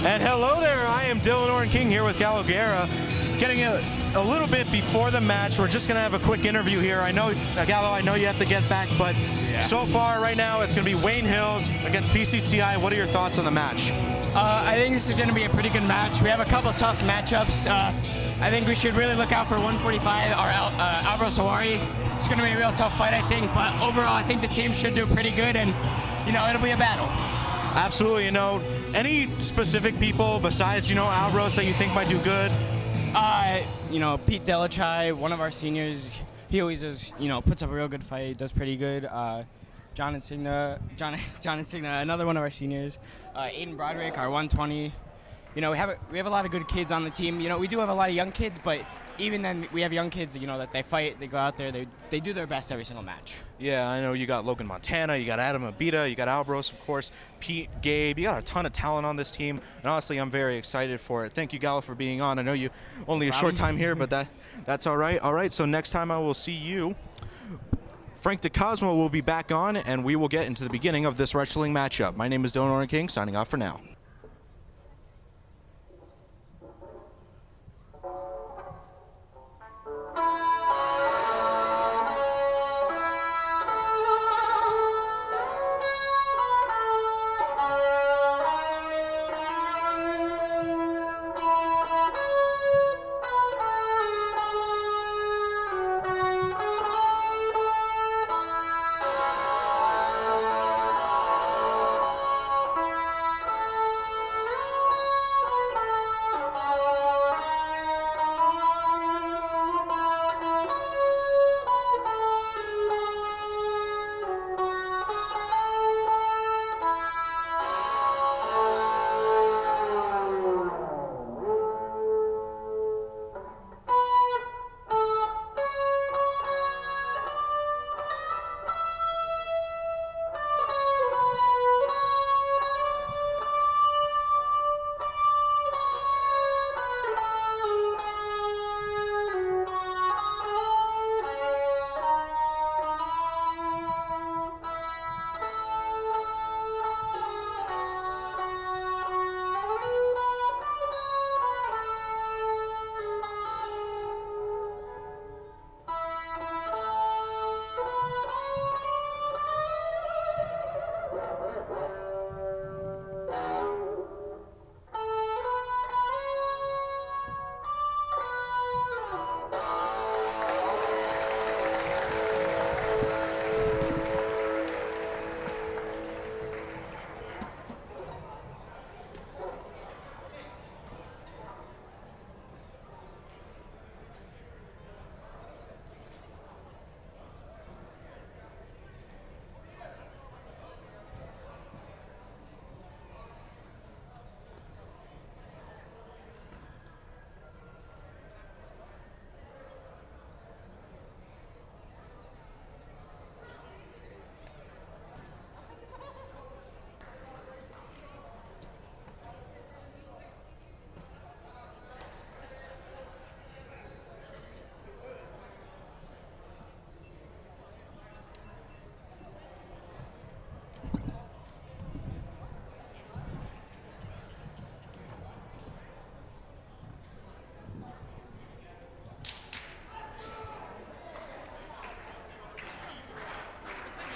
And hello there, I am Oren King here with Gallo Guerra. Getting a little bit before the match, we're just going to have a quick interview here. I know, Gallo, I know you have to get back, but so far right now it's going to be Wayne Hills against PCTI. What are your thoughts on the match? I think this is going to be a pretty good match. We have a couple tough matchups. I think we should really look out for 145, our Owari. It's going to be a real tough fight, I think, but overall I think the team should do pretty good, and it'll be a battle. Absolutely. Any specific people besides, Alros that you think might do good? Pete Delachai, one of our seniors, he always does, puts up a real good fight, does pretty good. John Insignia, another one of our seniors. Aiden Broderick, our 120. We have a lot of good kids on the team. We do have a lot of young kids, but even then we have young kids, that they fight, they go out there, they do their best every single match. Yeah, I know you got Logan Montana, you got Adam Abita, you got Albros, of course, Pete, Gabe. You got a ton of talent on this team, and honestly, I'm very excited for it. Thank you, Gallo, for being on. I know you only a short time here, but that's all right. All right, so next time I will see you. Frank Dicosimo will be back on, and we will get into the beginning of this wrestling matchup. My name is Oren King, signing off for now.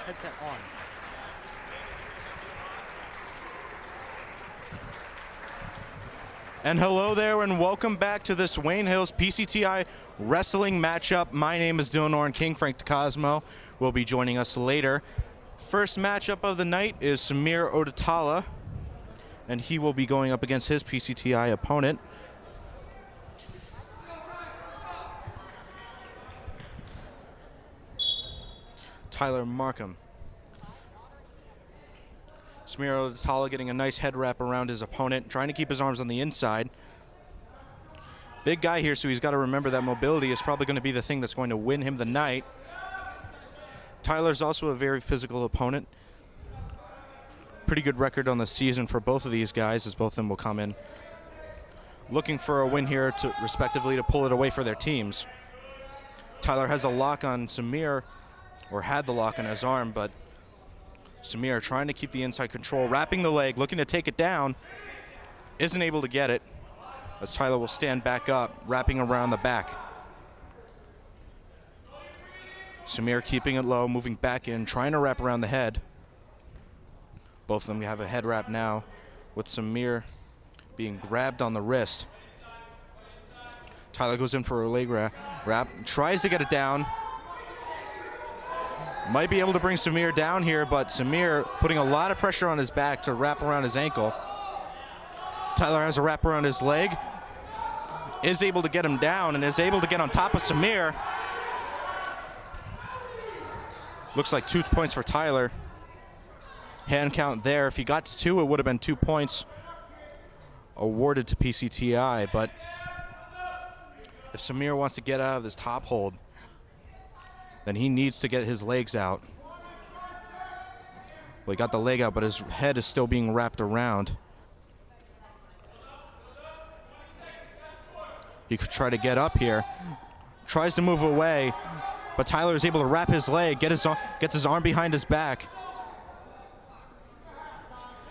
Headset on. And hello there, and welcome back to this Wayne Hills PCTI wrestling matchup. My name is Oren King. Frank Dicosimo will be joining us later. First matchup of the night is Samir Odatala, and he will be going up against his PCTI opponent. Tyler Markham. Samir Odatala getting a nice head wrap around his opponent, trying to keep his arms on the inside. Big guy here, so he's got to remember that mobility is probably going to be the thing that's going to win him the night. Tyler's also a very physical opponent. Pretty good record on the season for both of these guys, as both of them will come in looking for a win here to respectively to pull it away for their teams. Tyler has a lock on Samir, or had the lock on his arm, but Samir trying to keep the inside control, wrapping the leg, looking to take it down. Isn't able to get it, as Tyler will stand back up, wrapping around the back. Samir keeping it low, moving back in, trying to wrap around the head. Both of them have a head wrap now, with Samir being grabbed on the wrist. Tyler goes in for a leg wrap, tries to get it down. Might be able to bring Samir down here, but Samir putting a lot of pressure on his back to wrap around his ankle. Tyler has a wrap around his leg, is able to get him down, and is able to get on top of Samir. Looks like 2 points for Tyler. Hand count there. If he got to 2, it would have been 2 points awarded to PCTI, but if Samir wants to get out of this top hold, then he needs to get his legs out. Well, he got the leg out, but his head is still being wrapped around. He could try to get up here. Tries to move away, but Tyler is able to wrap his leg, gets his arm behind his back.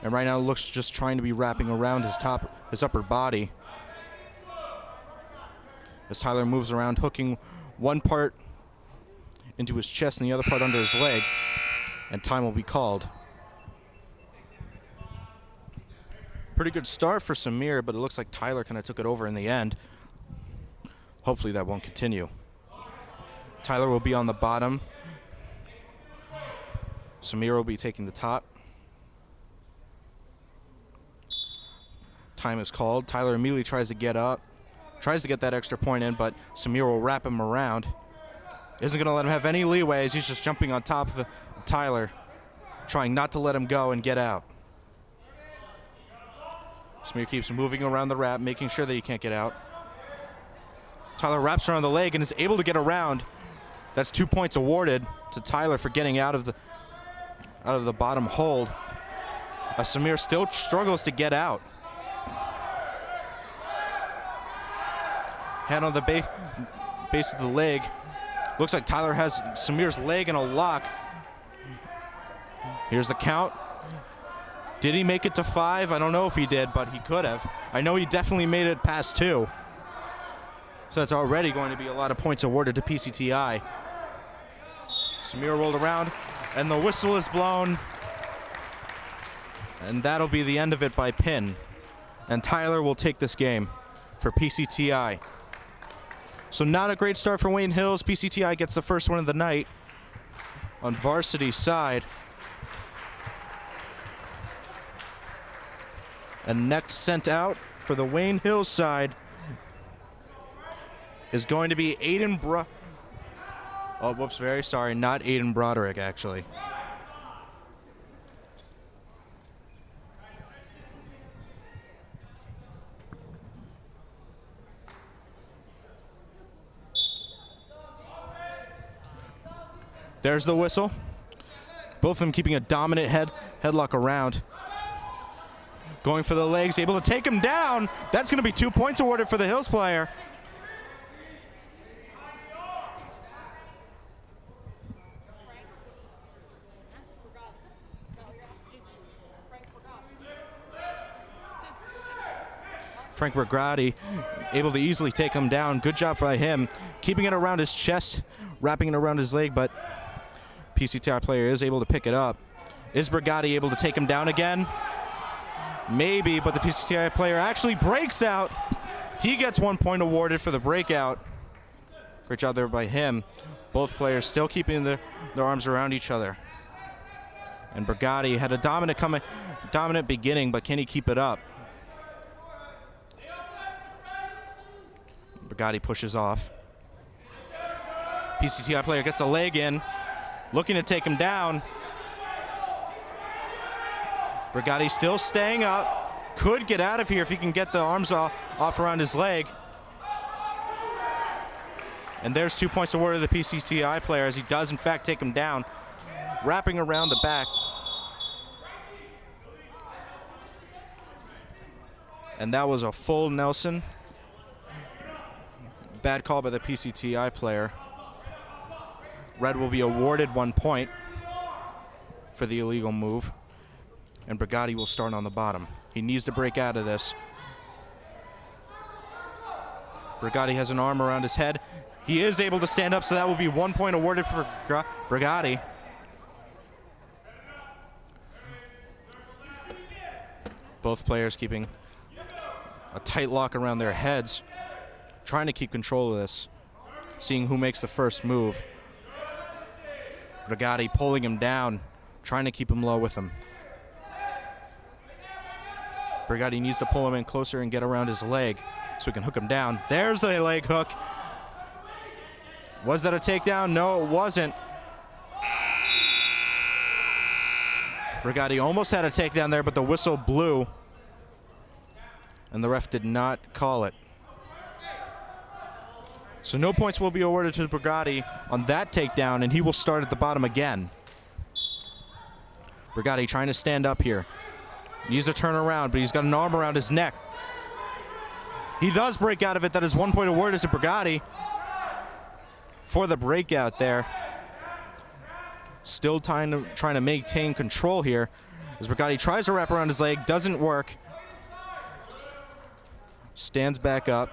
And right now it looks just trying to be wrapping around his upper body. As Tyler moves around, hooking one part into his chest and the other part under his leg, and time will be called. Pretty good start for Samir, but it looks like Tyler kind of took it over in the end. Hopefully that won't continue. Tyler will be on the bottom. Samir will be taking the top. Time is called. Tyler immediately tries to get up. Tries to get that extra point in, but Samir will wrap him around. Isn't going to let him have any leeway as he's just jumping on top of Tyler, trying not to let him go and get out. Samir keeps moving around the wrap, making sure that he can't get out. Tyler wraps around the leg and is able to get around. That's 2 points awarded to Tyler for getting out of the bottom hold. Samir still struggles to get out. Hand on the base of the leg. Looks like Tyler has Samir's leg in a lock. Here's the count. Did he make it to 5? I don't know if he did, but he could have. I know he definitely made it past 2. So that's already going to be a lot of points awarded to PCTI. Samir rolled around, and the whistle is blown. And that'll be the end of it by pin. And Tyler will take this game for PCTI. So not a great start for Wayne Hills. PCTI gets the first win of the night on varsity side. And next sent out for the Wayne Hills side is going to be Aiden oh, whoops, very sorry. Not Aiden Broderick, actually. There's the whistle. Both of them keeping a dominant headlock around. Going for the legs, able to take him down. That's going to be 2 points awarded for the Hills player. Frank Regrati able to easily take him down. Good job by him. Keeping it around his chest, wrapping it around his leg, but PCTI player is able to pick it up. Is Brigatti able to take him down again? Maybe, but the PCTI player actually breaks out. He gets 1 point awarded for the breakout. Great job there by him. Both players still keeping their arms around each other. And Brigatti had a dominant beginning, but can he keep it up? Brigatti pushes off. PCTI player gets the leg in, looking to take him down. Brigatti still staying up. Could get out of here if he can get the arms off around his leg. And there's 2 points awarded to the PCTI player as he does in fact take him down, wrapping around the back. And that was a full Nelson. Bad call by the PCTI player. Red will be awarded 1 point for the illegal move. And Brigatti will start on the bottom. He needs to break out of this Brigatti has an arm around his head. He is able to stand up, so that will be 1 point awarded for Brigatti. Both players keeping a tight lock around their heads, trying to keep control of this, seeing who makes the first move. Brigatti pulling him down, trying to keep him low with him. Brigatti needs to pull him in closer and get around his leg so he can hook him down. There's the leg hook. Was that a takedown? No, it wasn't. Brigatti almost had a takedown there, but the whistle blew, and the ref did not call it. So no points will be awarded to Brigatti on that takedown, and he will start at the bottom again. Brigatti trying to stand up here. Needs to turn around, but he's got an arm around his neck. He does break out of it. That is 1 point awarded to Brigatti for the breakout there. Still trying to maintain control here as Brigatti tries to wrap around his leg. Doesn't work. Stands back up.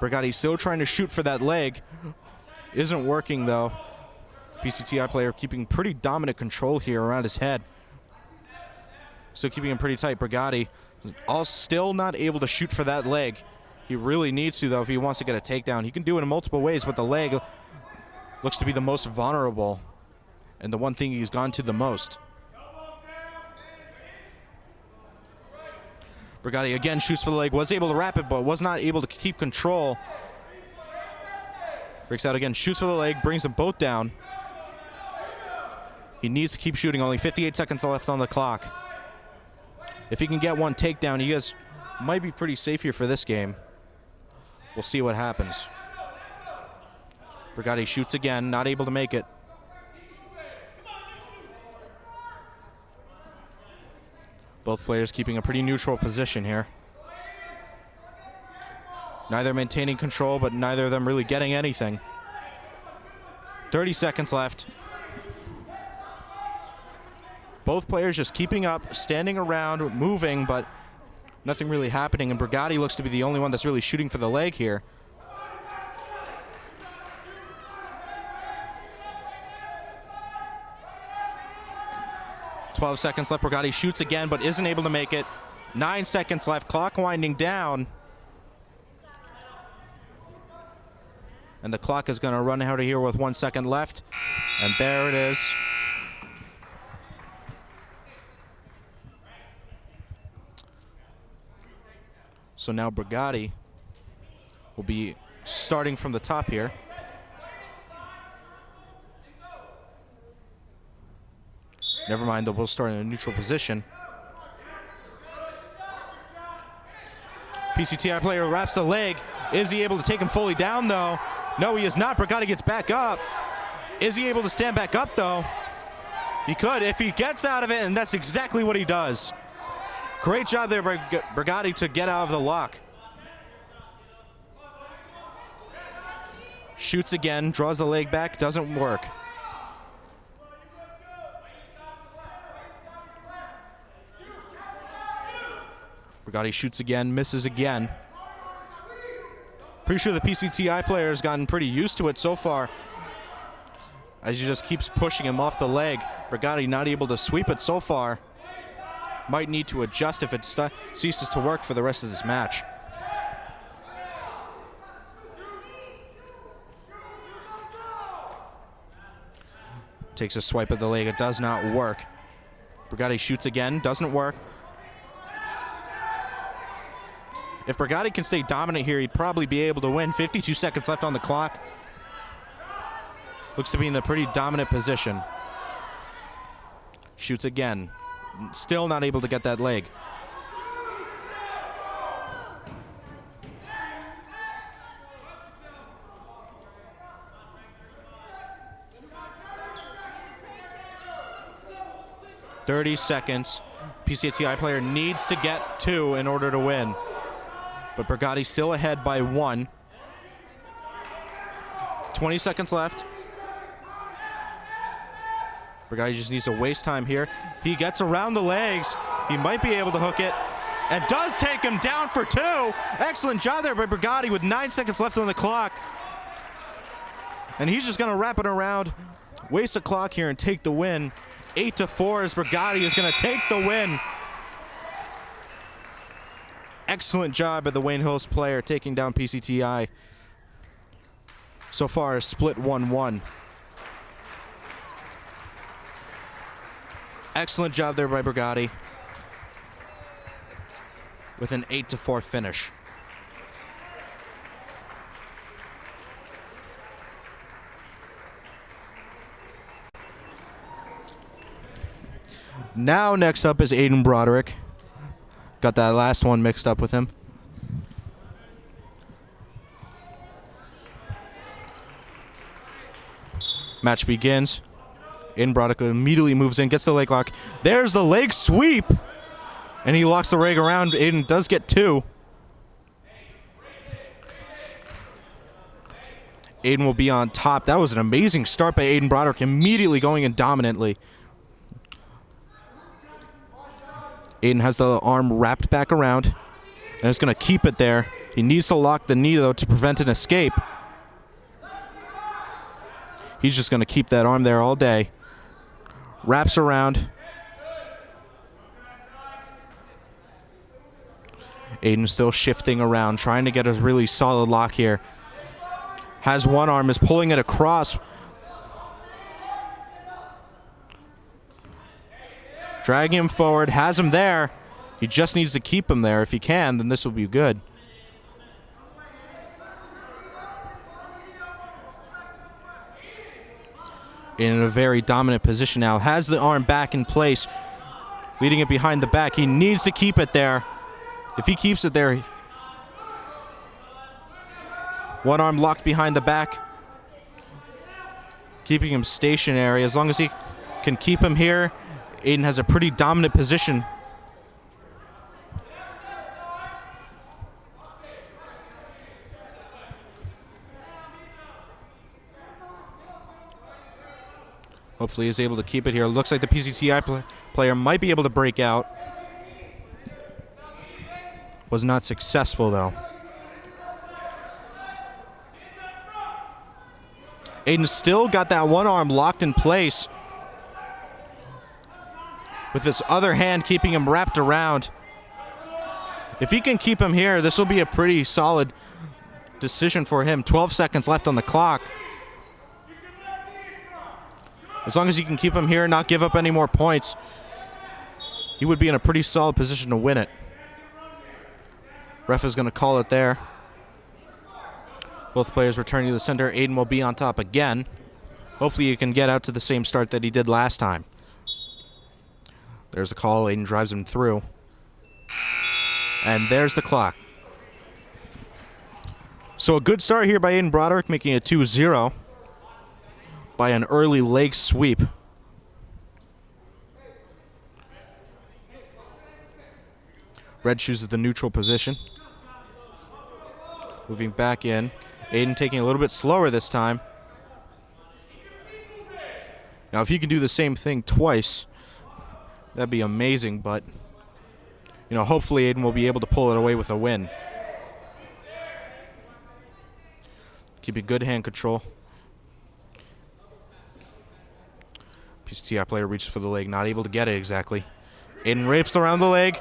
Brigatti still trying to shoot for that leg. Isn't working though. PCTI player keeping pretty dominant control here around his head. Still keeping him pretty tight. Brigatti still not able to shoot for that leg. He really needs to though if he wants to get a takedown. He can do it in multiple ways, but the leg looks to be the most vulnerable and the one thing he's gone to the most. Brigatti again shoots for the leg, was able to wrap it, but was not able to keep control. Breaks out again, shoots for the leg, brings them both down. He needs to keep shooting, only 58 seconds left on the clock. If he can get one takedown, he might be pretty safe here for this game. We'll see what happens. Brigatti shoots again, not able to make it. Both players keeping a pretty neutral position here. Neither maintaining control, but neither of them really getting anything. 30 seconds left. Both players just keeping up, standing around, moving, but nothing really happening. And Brigatti looks to be the only one that's really shooting for the leg here. .12 seconds left. Brigatti shoots again, but isn't able to make it. 9 seconds left. Clock winding down. And the clock is going to run out of here with 1 second left. And there it is. So now Brigatti will be starting from the top here. Never mind, they'll both start in a neutral position. PCTI player wraps the leg. Is he able to take him fully down, though? No, he is not. Brigatti gets back up. Is he able to stand back up, though? He could if he gets out of it, and that's exactly what he does. Great job there by Brigatti to get out of the lock. Shoots again, draws the leg back, doesn't work. Brigatti shoots again, misses again. Pretty sure the PCTI player has gotten pretty used to it so far, as he just keeps pushing him off the leg. Brigatti not able to sweep it so far. Might need to adjust if it ceases to work for the rest of this match. Takes a swipe at the leg. It does not work. Brigatti shoots again. Doesn't work. If Brigatti can stay dominant here, he'd probably be able to win. 52 seconds left on the clock. Looks to be in a pretty dominant position. Shoots again. Still not able to get that leg. .30 seconds. PCTI player needs to get 2 in order to win. But Brigatti still ahead by 1. 20 seconds left. Brigatti just needs to waste time here. He gets around the legs. He might be able to hook it. and does take him down for 2. Excellent job there by Brigatti with 9 seconds left on the clock. And he's just gonna wrap it around, waste the clock here and take the win. 8-4 as Brigatti is gonna take the win. Excellent job by the Wayne Hills player taking down PCTI. So far, a split 1-1. Excellent job there by Brigatti with an 8-4 finish. Now next up is Aiden Broderick. Got that last one mixed up with him. Match begins. Aiden Broderick immediately moves in, gets the leg lock. There's the leg sweep. And he locks the leg around. Aiden does get 2. Aiden will be on top. That was an amazing start by Aiden Broderick, immediately going in dominantly. Aiden has the arm wrapped back around and is going to keep it there. He needs to lock the knee, though, to prevent an escape. He's just going to keep that arm there all day. Wraps around. Aiden still shifting around, trying to get a really solid lock here. Has one arm, is pulling it across. Dragging him forward, has him there. He just needs to keep him there. If he can, then this will be good. In a very dominant position now. Has the arm back in place, leading it behind the back. He needs to keep it there. If he keeps it there, one arm locked behind the back, keeping him stationary. As long as he can keep him here, Aiden has a pretty dominant position. Hopefully he's able to keep it here. Looks like the PCTI player might be able to break out. Was not successful, though. Aiden still got that one arm locked in place, with his other hand keeping him wrapped around. If he can keep him here, this will be a pretty solid decision for him. 12 seconds left on the clock. As long as he can keep him here and not give up any more points, he would be in a pretty solid position to win it. Ref is going to call it there. Both players returning to the center. Aiden will be on top again. Hopefully he can get out to the same start that he did last time. There's the call. Aiden drives him through. And there's the clock. So a good start here by Aiden Broderick, making it 2-0 by an early leg sweep. Red chooses the neutral position. Moving back in. Aiden taking a little bit slower this time. Now, if he can do the same thing twice, that'd be amazing, but, you know, hopefully Aiden will be able to pull it away with a win. Keeping good hand control. PCTI player reaches for the leg, not able to get it exactly. Aiden rapes around the leg.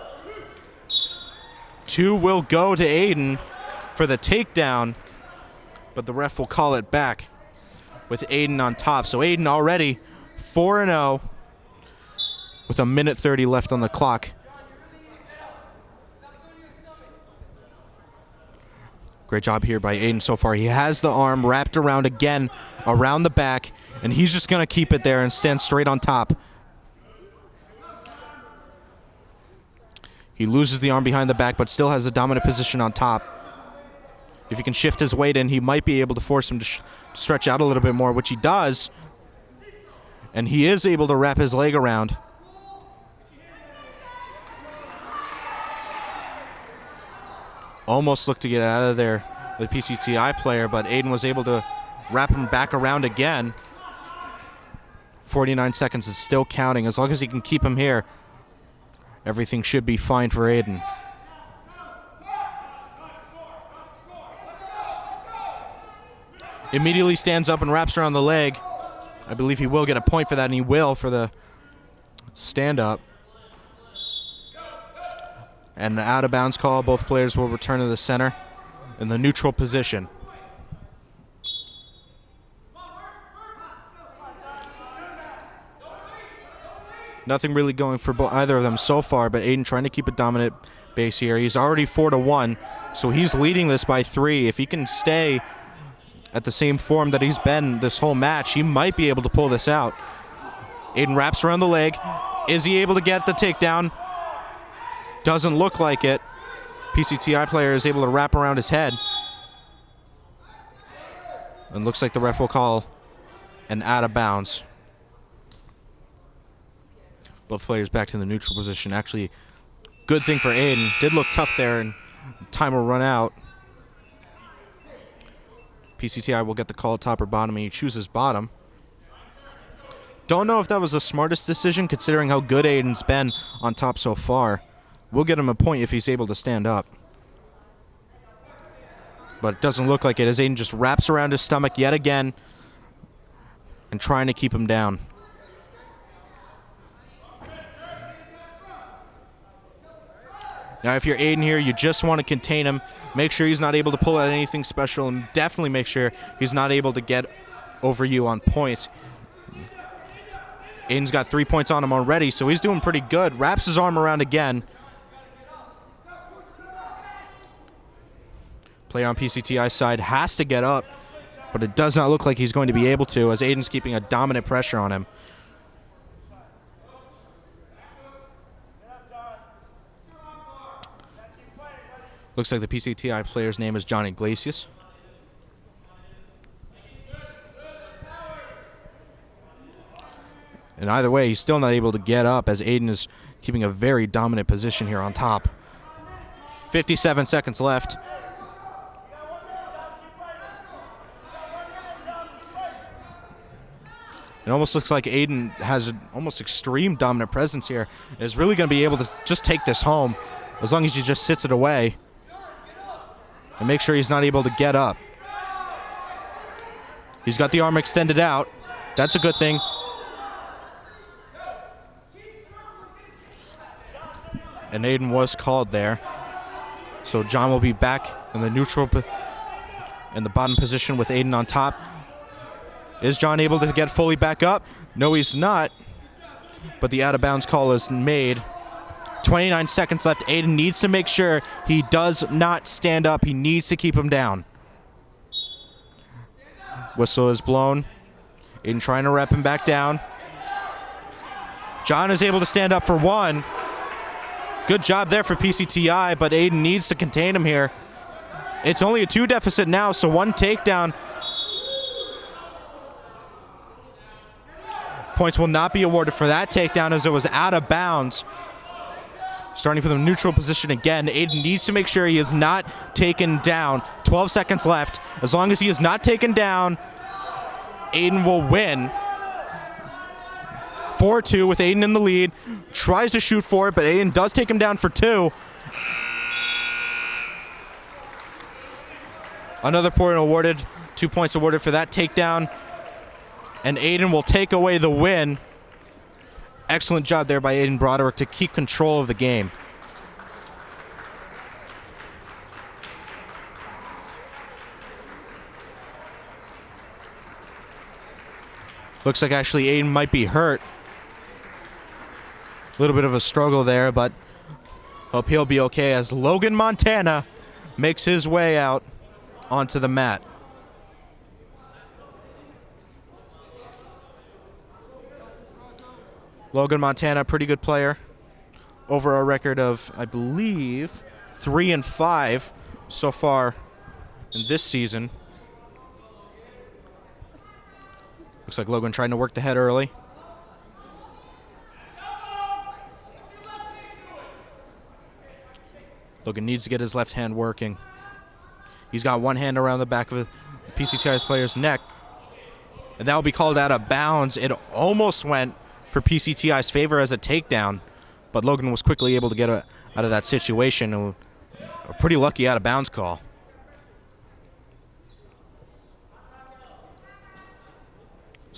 2 will go to Aiden for the takedown, but the ref will call it back with Aiden on top. So Aiden already 4-0 with a minute 30 left on the clock. Great job here by Aiden so far. He has the arm wrapped around again, around the back, and he's just going to keep it there and stand straight on top. He loses the arm behind the back, but still has a dominant position on top. If he can shift his weight in, he might be able to force him to stretch out a little bit more, which he does. And he is able to wrap his leg around. Almost looked to get out of there, the PCTI player, but Aiden was able to wrap him back around again. 49 seconds is still counting. As long as he can keep him here, everything should be fine for Aiden. Immediately stands up and wraps around the leg. I believe he will get a point for that, and he will for the stand-up. And an out-of-bounds call. Both players will return to the center in the neutral position. Nothing really going for either of them so far, but Aiden trying to keep a dominant base here. He's already 4-1, so he's leading this by 3. If he can stay at the same form that he's been this whole match, he might be able to pull this out. Aiden wraps around the leg. Is he able to get the takedown? Doesn't look like it. PCTI player is able to wrap around his head. And looks like the ref will call an out of bounds. Both players back to the neutral position. Actually, good thing for Aiden. Did look tough there, and time will run out. PCTI will get the call at top or bottom, and he chooses bottom. Don't know if that was the smartest decision, considering how good Aiden's been on top so far. We'll get him a point if he's able to stand up. But it doesn't look like it, as Aiden just wraps around his stomach yet again and trying to keep him down. Now, if you're Aiden here, you just want to contain him. Make sure he's not able to pull out anything special, and definitely make sure he's not able to get over you on points. Aiden's got 3 points on him already, so he's doing pretty good. Wraps his arm around again. Player on PCTI's side has to get up, but it does not look like he's going to be able to, as Aiden's keeping a dominant pressure on him. Looks like the PCTI player's name is John Iglesias. And either way, he's still not able to get up, as Aiden is keeping a very dominant position here on top. 57 seconds left. It almost looks like Aiden has an almost extreme dominant presence here and is really going to be able to just take this home as long as he just sits it away and make sure he's not able to get up. He's got the arm extended out. That's a good thing. And Aiden was called there. So John will be back in the neutral in the bottom position with Aiden on top. Is John able to get fully back up? No, he's not. But the out-of-bounds call is made. 29 seconds left. Aiden needs to make sure he does not stand up. He needs to keep him down. Whistle is blown. Aiden trying to rep him back down. John is able to stand up for one. Good job there for PCTI, but Aiden needs to contain him here. It's only a 2 deficit now, so 1 takedown. Points will not be awarded for that takedown, as it was out of bounds. Starting from the neutral position again, Aiden needs to make sure he is not taken down. 12 seconds left. As long as he is not taken down, Aiden will win. 4-2 with Aiden in the lead. Tries to shoot for it, but Aiden does take him down for 2. Another point awarded. 2 points awarded for that takedown. And Aiden will take away the win. Excellent job there by Aiden Broderick to keep control of the game. Looks like actually Aiden might be hurt. A little bit of a struggle there, but hope he'll be okay as Logan Montana makes his way out onto the mat. Logan Montana, pretty good player. Over a record of, I believe, 3-5 so far in this season. Looks like Logan trying to work the head early. Logan needs to get his left hand working. He's got one hand around the back of the PCTI's player's neck. And that will be called out of bounds. It almost went for PCTI's favor as a takedown, but Logan was quickly able to get out of that situation. A pretty lucky out of bounds call.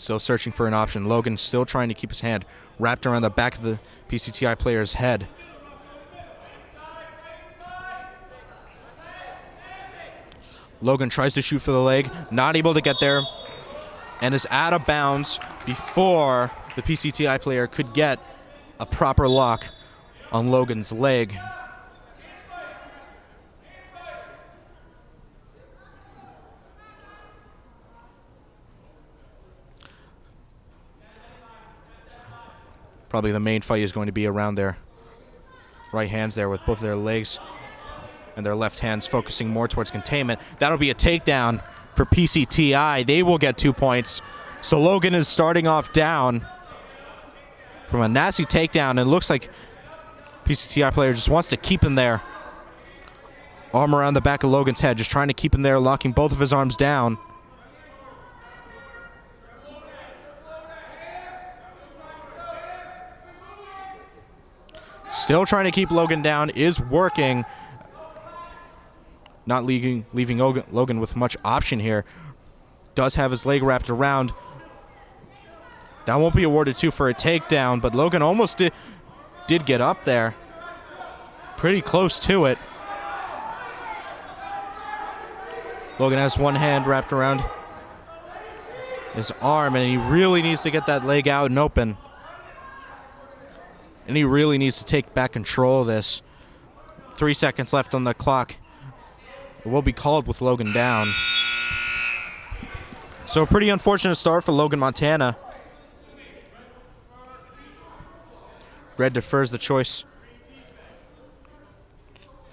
Still searching for an option. Logan still trying to keep his hand wrapped around the back of the PCTI player's head. Logan tries to shoot for the leg, not able to get there, and is out of bounds before the PCTI player could get a proper lock on Logan's leg. Probably the main fight is going to be around their right hands there, with both their legs and their left hands focusing more towards containment. That'll be a takedown for PCTI. They will get 2 points. So Logan is starting off down from a nasty takedown, and looks like PCTI player just wants to keep him there. Arm around the back of Logan's head, just trying to keep him there, locking both of his arms down. Still trying to keep Logan down, is working. Not leaving Logan with much option here. Does have his leg wrapped around. That won't be awarded to for a takedown, but Logan almost did get up there. Pretty close to it. Logan has one hand wrapped around his arm, and he really needs to get that leg out and open. And he really needs to take back control of this. 3 seconds left on the clock. It will be called with Logan down. So a pretty unfortunate start for Logan Montana. Red defers the choice.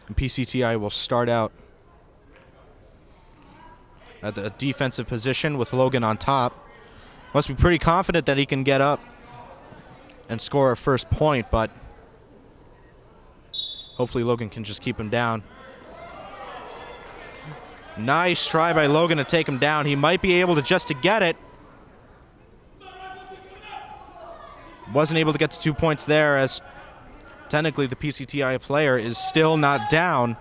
And PCTI will start out at the defensive position with Logan on top. Must be pretty confident that he can get up and score a first point, but hopefully Logan can just keep him down. Nice try by Logan to take him down. He might be able to just to get it. Wasn't able to get to 2 points there, as technically the PCTI player is still not down.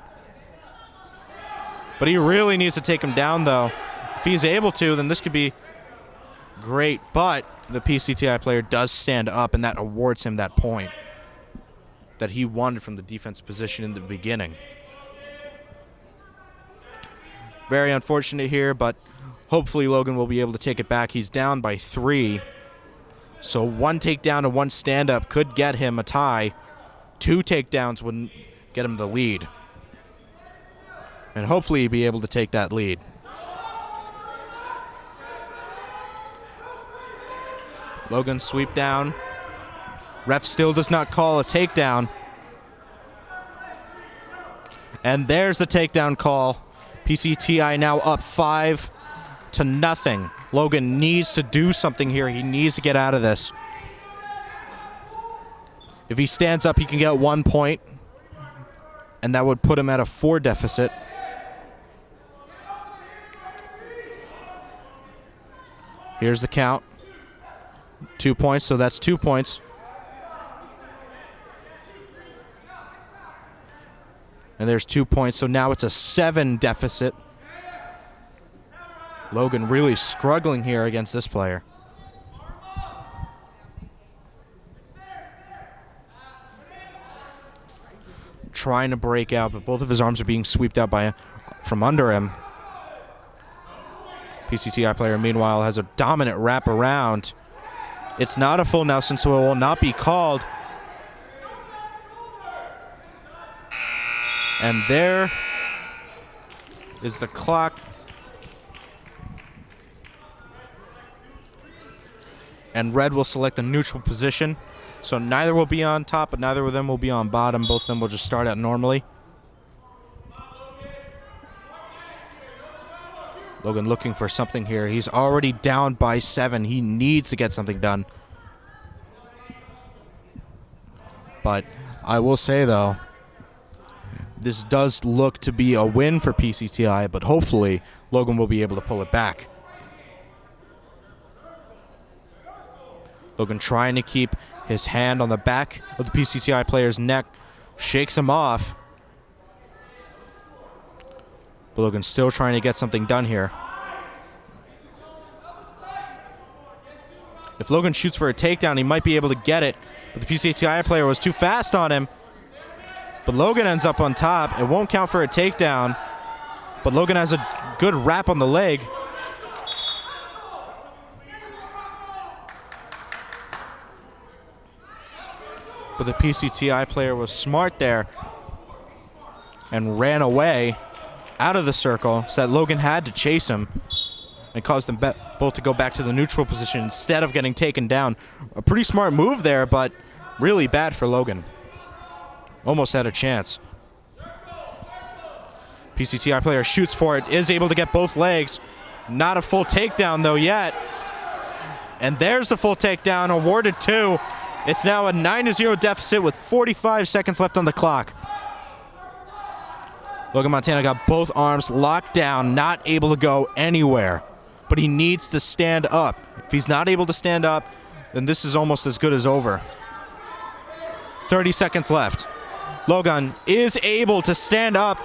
But he really needs to take him down, though. If he's able to, then this could be great, but the PCTI player does stand up, and that awards him that point that he wanted from the defensive position in the beginning. Very unfortunate here, but hopefully Logan will be able to take it back. He's down by 3. So 1 takedown and 1 stand-up could get him a tie. 2 takedowns would get him the lead. And hopefully he'll be able to take that lead. Logan sweep down. Ref still does not call a takedown. And there's the takedown call. PCTI now up 5-0. Logan needs to do something here. He needs to get out of this. If he stands up, he can get 1 point, and that would put him at a 4 deficit. Here's the count. 2 points, so that's 2 points. And there's 2 points, so now it's a 7 deficit. Logan really struggling here against this player. Trying to break out, but both of his arms are being swept out from under him. PCTI player, meanwhile, has a dominant wraparound. It's not a full Nelson, so it will not be called. And there is the clock. And red will select a neutral position. So neither will be on top, but neither of them will be on bottom. Both of them will just start out normally. Logan looking for something here. He's already down by 7. He needs to get something done. But I will say, though, this does look to be a win for PCTI, but hopefully Logan will be able to pull it back. Logan trying to keep his hand on the back of the PCTI player's neck. Shakes him off. But Logan's still trying to get something done here. If Logan shoots for a takedown, he might be able to get it. But the PCTI player was too fast on him. But Logan ends up on top. It won't count for a takedown. But Logan has a good wrap on the leg. But the PCTI player was smart there and ran away out of the circle so that Logan had to chase him and caused them both to go back to the neutral position instead of getting taken down. A pretty smart move there, but really bad for Logan. Almost had a chance. PCTI player shoots for it, is able to get both legs. Not a full takedown though yet. And there's the full takedown, awarded 2. It's now a 9-0 deficit with 45 seconds left on the clock. Logan Montana got both arms locked down, not able to go anywhere. But he needs to stand up. If he's not able to stand up, then this is almost as good as over. 30 seconds left. Logan is able to stand up.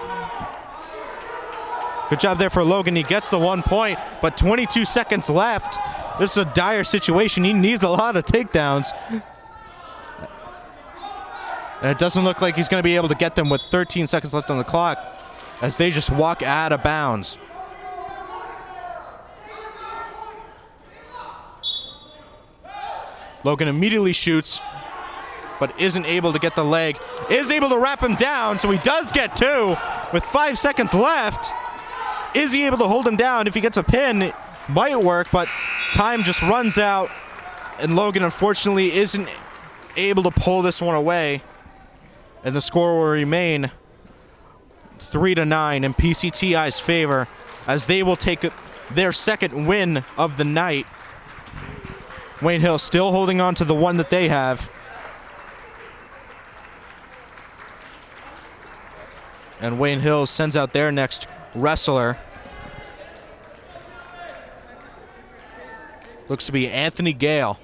Good job there for Logan. He gets the 1 point, but 22 seconds left. This is a dire situation. He needs a lot of takedowns. And it doesn't look like he's going to be able to get them with 13 seconds left on the clock as they just walk out of bounds. Logan immediately shoots, but isn't able to get the leg. Is able to wrap him down, so he does get 2 with 5 seconds left. Is he able to hold him down? If he gets a pin, it might work, but time just runs out, and Logan unfortunately isn't able to pull this one away. And the score will remain 3-9 in PCTI's favor as they will take their second win of the night. Wayne Hill still holding on to the one that they have. And Wayne Hill sends out their next wrestler. Looks to be Anthony Gale.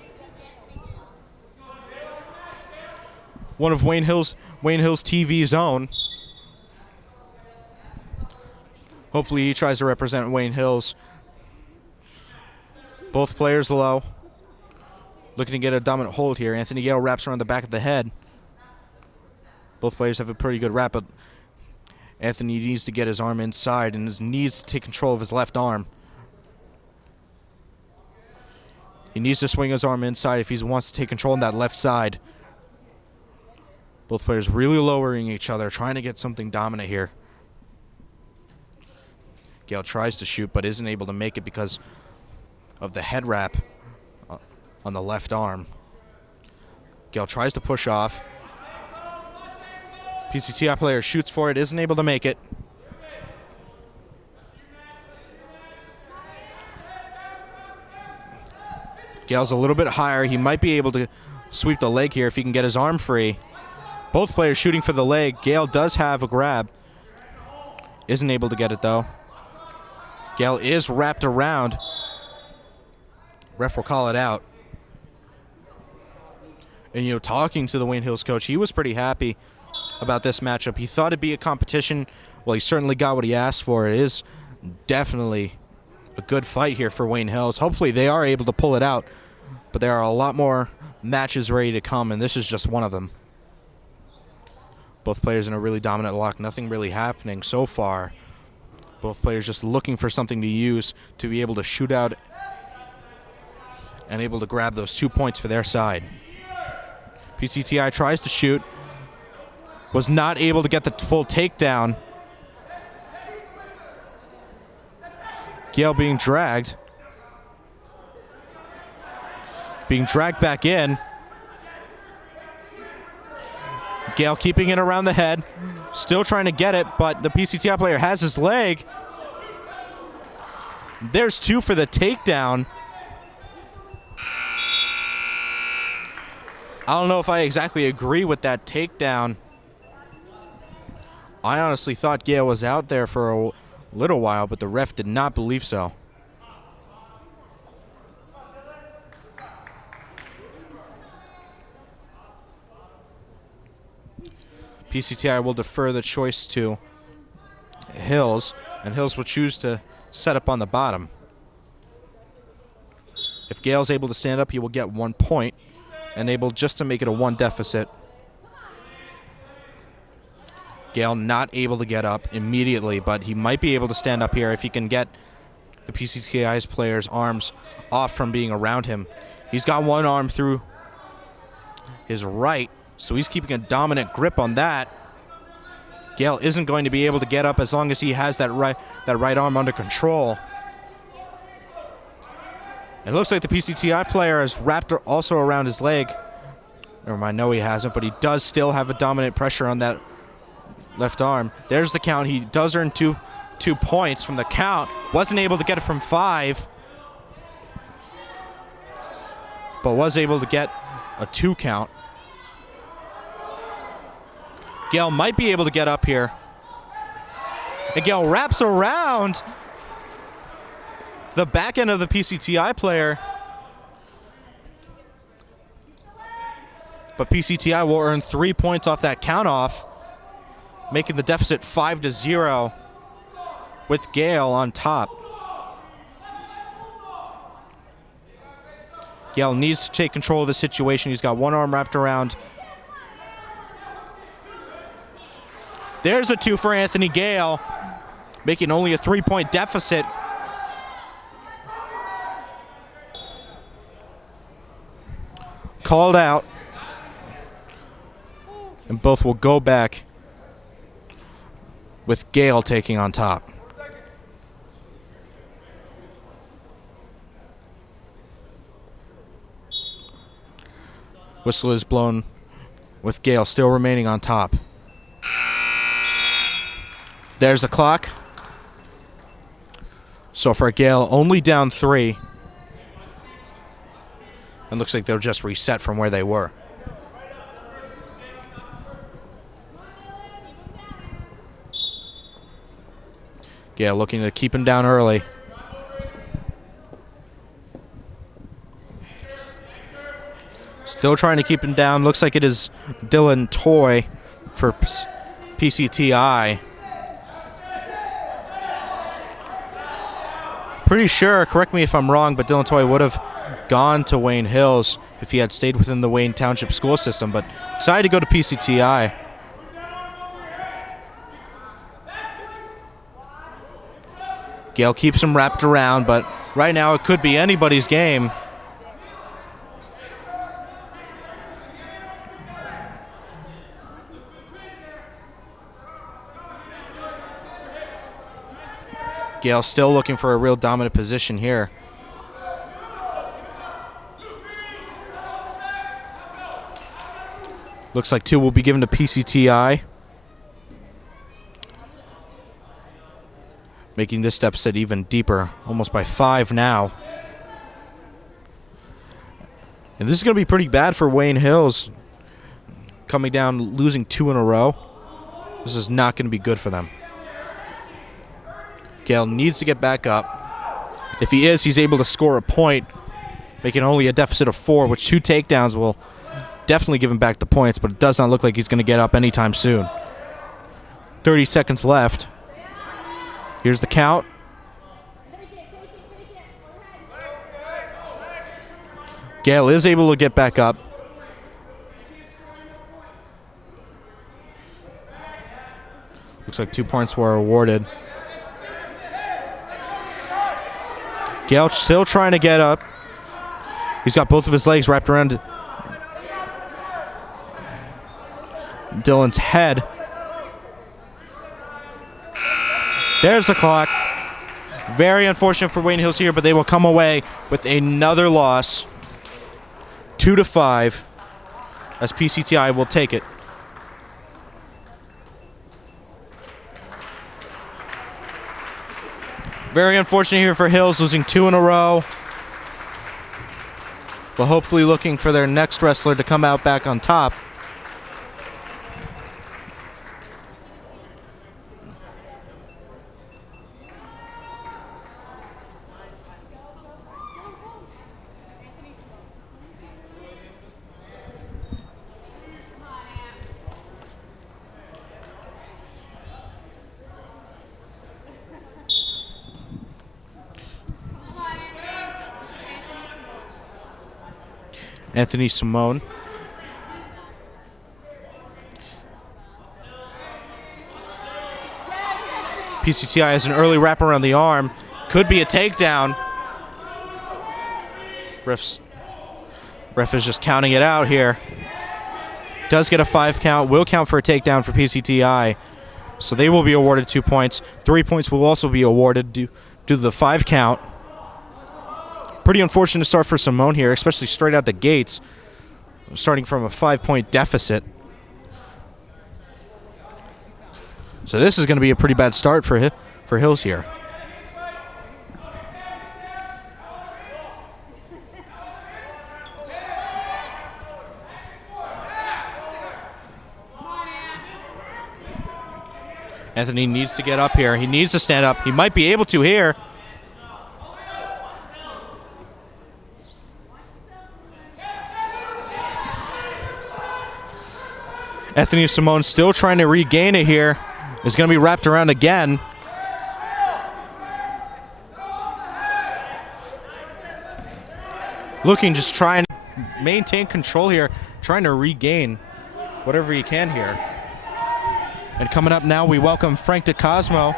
One of Wayne Hill's TV's own. Hopefully he tries to represent Wayne Hill's. Both players low. Looking to get a dominant hold here. Anthony Gale wraps around the back of the head. Both players have a pretty good wrap, but Anthony needs to get his arm inside and needs to take control of his left arm. He needs to swing his arm inside if he wants to take control on that left side. Both players really lowering each other, trying to get something dominant here. Gale tries to shoot, but isn't able to make it because of the head wrap on the left arm. Gale tries to push off. PCTI player shoots for it, isn't able to make it. Gale's a little bit higher. He might be able to sweep the leg here if he can get his arm free. Both players shooting for the leg. Gale does have a grab. Isn't able to get it, though. Gale is wrapped around. Ref will call it out. And, you know, talking to the Wayne Hills coach, he was pretty happy about this matchup. He thought it'd be a competition. Well, he certainly got what he asked for. It is definitely a good fight here for Wayne Hills. Hopefully they are able to pull it out. But there are a lot more matches ready to come, and this is just one of them. Both players in a really dominant lock. Nothing really happening so far. Both players just looking for something to use to be able to shoot out and able to grab those 2 points for their side. PCTI tries to shoot. Was not able to get the full takedown. Gale being dragged. Being dragged back in. Gale keeping it around the head. Still trying to get it, but the PCTI player has his leg. There's 2 for the takedown. I don't know if I exactly agree with that takedown. I honestly thought Gale was out there for a little while, but the ref did not believe so. PCTI will defer the choice to Hills, and Hills will choose to set up on the bottom. If Gale's able to stand up, he will get 1 point and able just to make it a 1 deficit. Gale not able to get up immediately, but he might be able to stand up here if he can get the PCTI's players' arms off from being around him. He's got one arm through his right, so he's keeping a dominant grip on that. Gale isn't going to be able to get up as long as he has that right arm under control. It looks like the PCTI player has wrapped also around his leg. Never mind, no he hasn't, but he does still have a dominant pressure on that left arm. There's the count. He does earn two points from the count. Wasn't able to get it from 5, but was able to get a 2 count. Gale might be able to get up here. And Gale wraps around the back end of the PCTI player. But PCTI will earn 3 points off that count off, making the deficit 5-0 with Gale on top. Gale needs to take control of the situation. He's got one arm wrapped around. There's a 2 for Anthony Gale, making only a 3-point deficit. Called out. And both will go back with Gale taking on top. Whistle is blown with Gale still remaining on top. There's the clock. So for Gale, only down 3. And looks like they'll just reset from where they were. Gale looking to keep him down early. Still trying to keep him down. Looks like it is Dylan Toy for PCTI. Pretty sure, correct me if I'm wrong, but Dylan Toy would have gone to Wayne Hills if he had stayed within the Wayne Township school system, but decided to go to PCTI. Gale keeps him wrapped around, but right now it could be anybody's game. Gale still looking for a real dominant position here. Looks like 2 will be given to PCTI, making this deficit even deeper, almost by 5 now. And this is going to be pretty bad for Wayne Hills, coming down, losing 2 in a row. This is not going to be good for them. Gale needs to get back up. If he is, he's able to score a point, making only a deficit of 4, which 2 takedowns will definitely give him back the points, but it does not look like he's going to get up anytime soon. 30 seconds left. Here's the count. Gale is able to get back up. Looks like 2 points were awarded. Gale still trying to get up. He's got both of his legs wrapped around Dylan's head. There's the clock. Very unfortunate for Wayne Hills here, but they will come away with another loss. 2-5, as PCTI will take it. Very unfortunate here for Hills, losing 2 in a row. But hopefully looking for their next wrestler to come out back on top. Anthony Simone. PCTI has an early wrap around the arm. Could be a takedown. Ref is just counting it out here. Does get a 5 count. Will count for a takedown for PCTI. So they will be awarded 2 points. 3 points will also be awarded due to the 5 count. Pretty unfortunate start for Simone here, especially straight out the gates. Starting from a 5-point deficit. So this is going to be a pretty bad start for Hills here. Anthony needs to get up here. He needs to stand up. He might be able to here. Anthony Simone still trying to regain it here. Is going to be wrapped around again. Looking, just trying to maintain control here. Trying to regain whatever he can here. And coming up now, we welcome Frank Dicosimo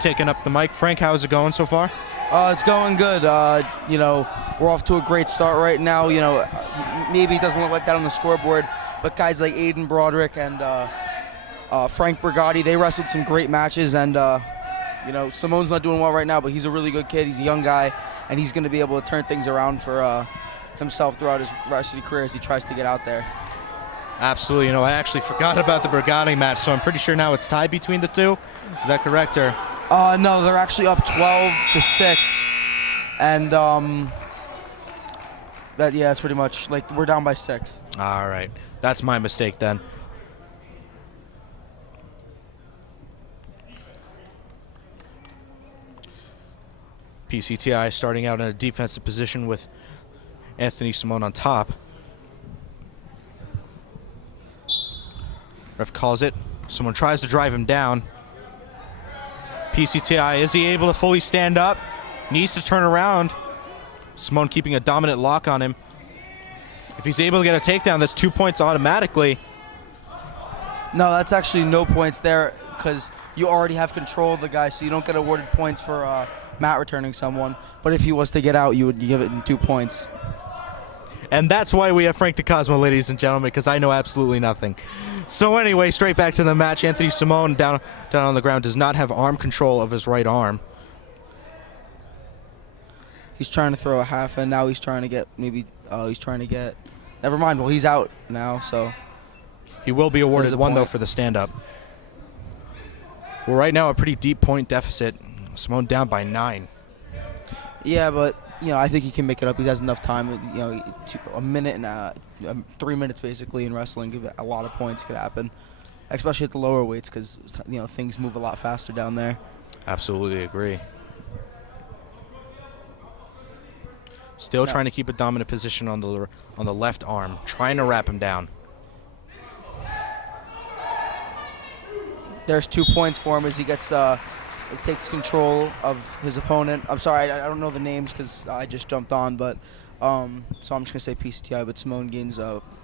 taking up the mic. Frank, how's it going so far? It's going good. You know, we're off to a great start right now. You know, maybe it doesn't look like that on the scoreboard, but guys like Aiden Broderick and Frank Brigatti, they wrestled some great matches. And, you know, Simone's not doing well right now, but he's a really good kid. He's a young guy, and he's going to be able to turn things around for himself throughout his varsity career as he tries to get out there. Absolutely. You know, I actually forgot about the Brigatti match, so I'm pretty sure now it's tied between the two. Is that correct, or? No, they're actually up 12-6, and that's pretty much, like, we're down by 6. All right, that's my mistake then. PCTI starting out in a defensive position with Anthony Simone on top. Ref calls it. Someone tries to drive him down. PCTI, is he able to fully stand up? Needs to turn around. Simone keeping a dominant lock on him. If he's able to get a takedown, that's 2 points automatically. No, that's actually no points there because you already have control of the guy, so you don't get awarded points for mat returning someone. But if he was to get out, you would give it in 2 points. And that's why we have Frank Dicosimo, ladies and gentlemen, because I know absolutely nothing. So anyway, straight back to the match. Anthony Simone down on the ground does not have arm control of his right arm. He's trying to throw a half, and now he's trying to get never mind. Well, he's out now, so. He will be awarded 1, though, for the stand-up. Well, right now, a pretty deep point deficit. Simone down by 9. Yeah, but, you know, I think he can make it up. He has enough time. You know, a minute and 3 minutes, basically, in wrestling. Give it a lot of points could happen, especially at the lower weights because, you know, things move a lot faster down there. Absolutely agree. Still trying to keep a dominant position on the left arm, trying to wrap him down. There's 2 points for him as he gets takes control of his opponent. I'm sorry, I don't know the names because I just jumped on, but so I'm just gonna say PCTI. But Simone gains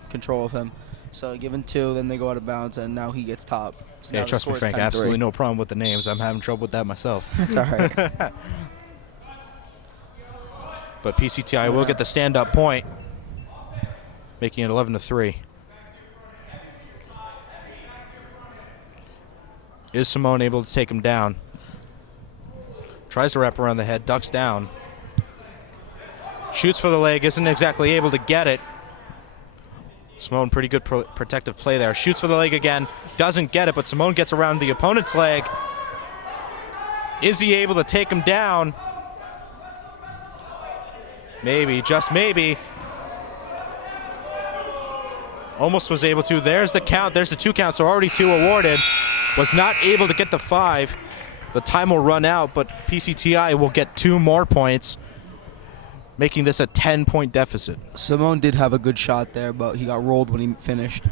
control of him. So given 2, then they go out of bounds, and now he gets top. So yeah, trust me, Frank. Absolutely no problem with the names. I'm having trouble with that myself. It's all right. But PCTI will get the stand-up point, making it 11-3. Is Simone able to take him down? Tries to wrap around the head, ducks down. Shoots for the leg, isn't exactly able to get it. Simone, pretty good protective play there. Shoots for the leg again, doesn't get it, but Simone gets around the opponent's leg. Is he able to take him down? Maybe, just maybe. Almost was able to. There's the count. There's the 2 counts. So already 2 awarded. Was not able to get the 5. The time will run out, but PCTI will get 2 more points, making this a 10-point deficit. Simone did have a good shot there, but he got rolled when he finished.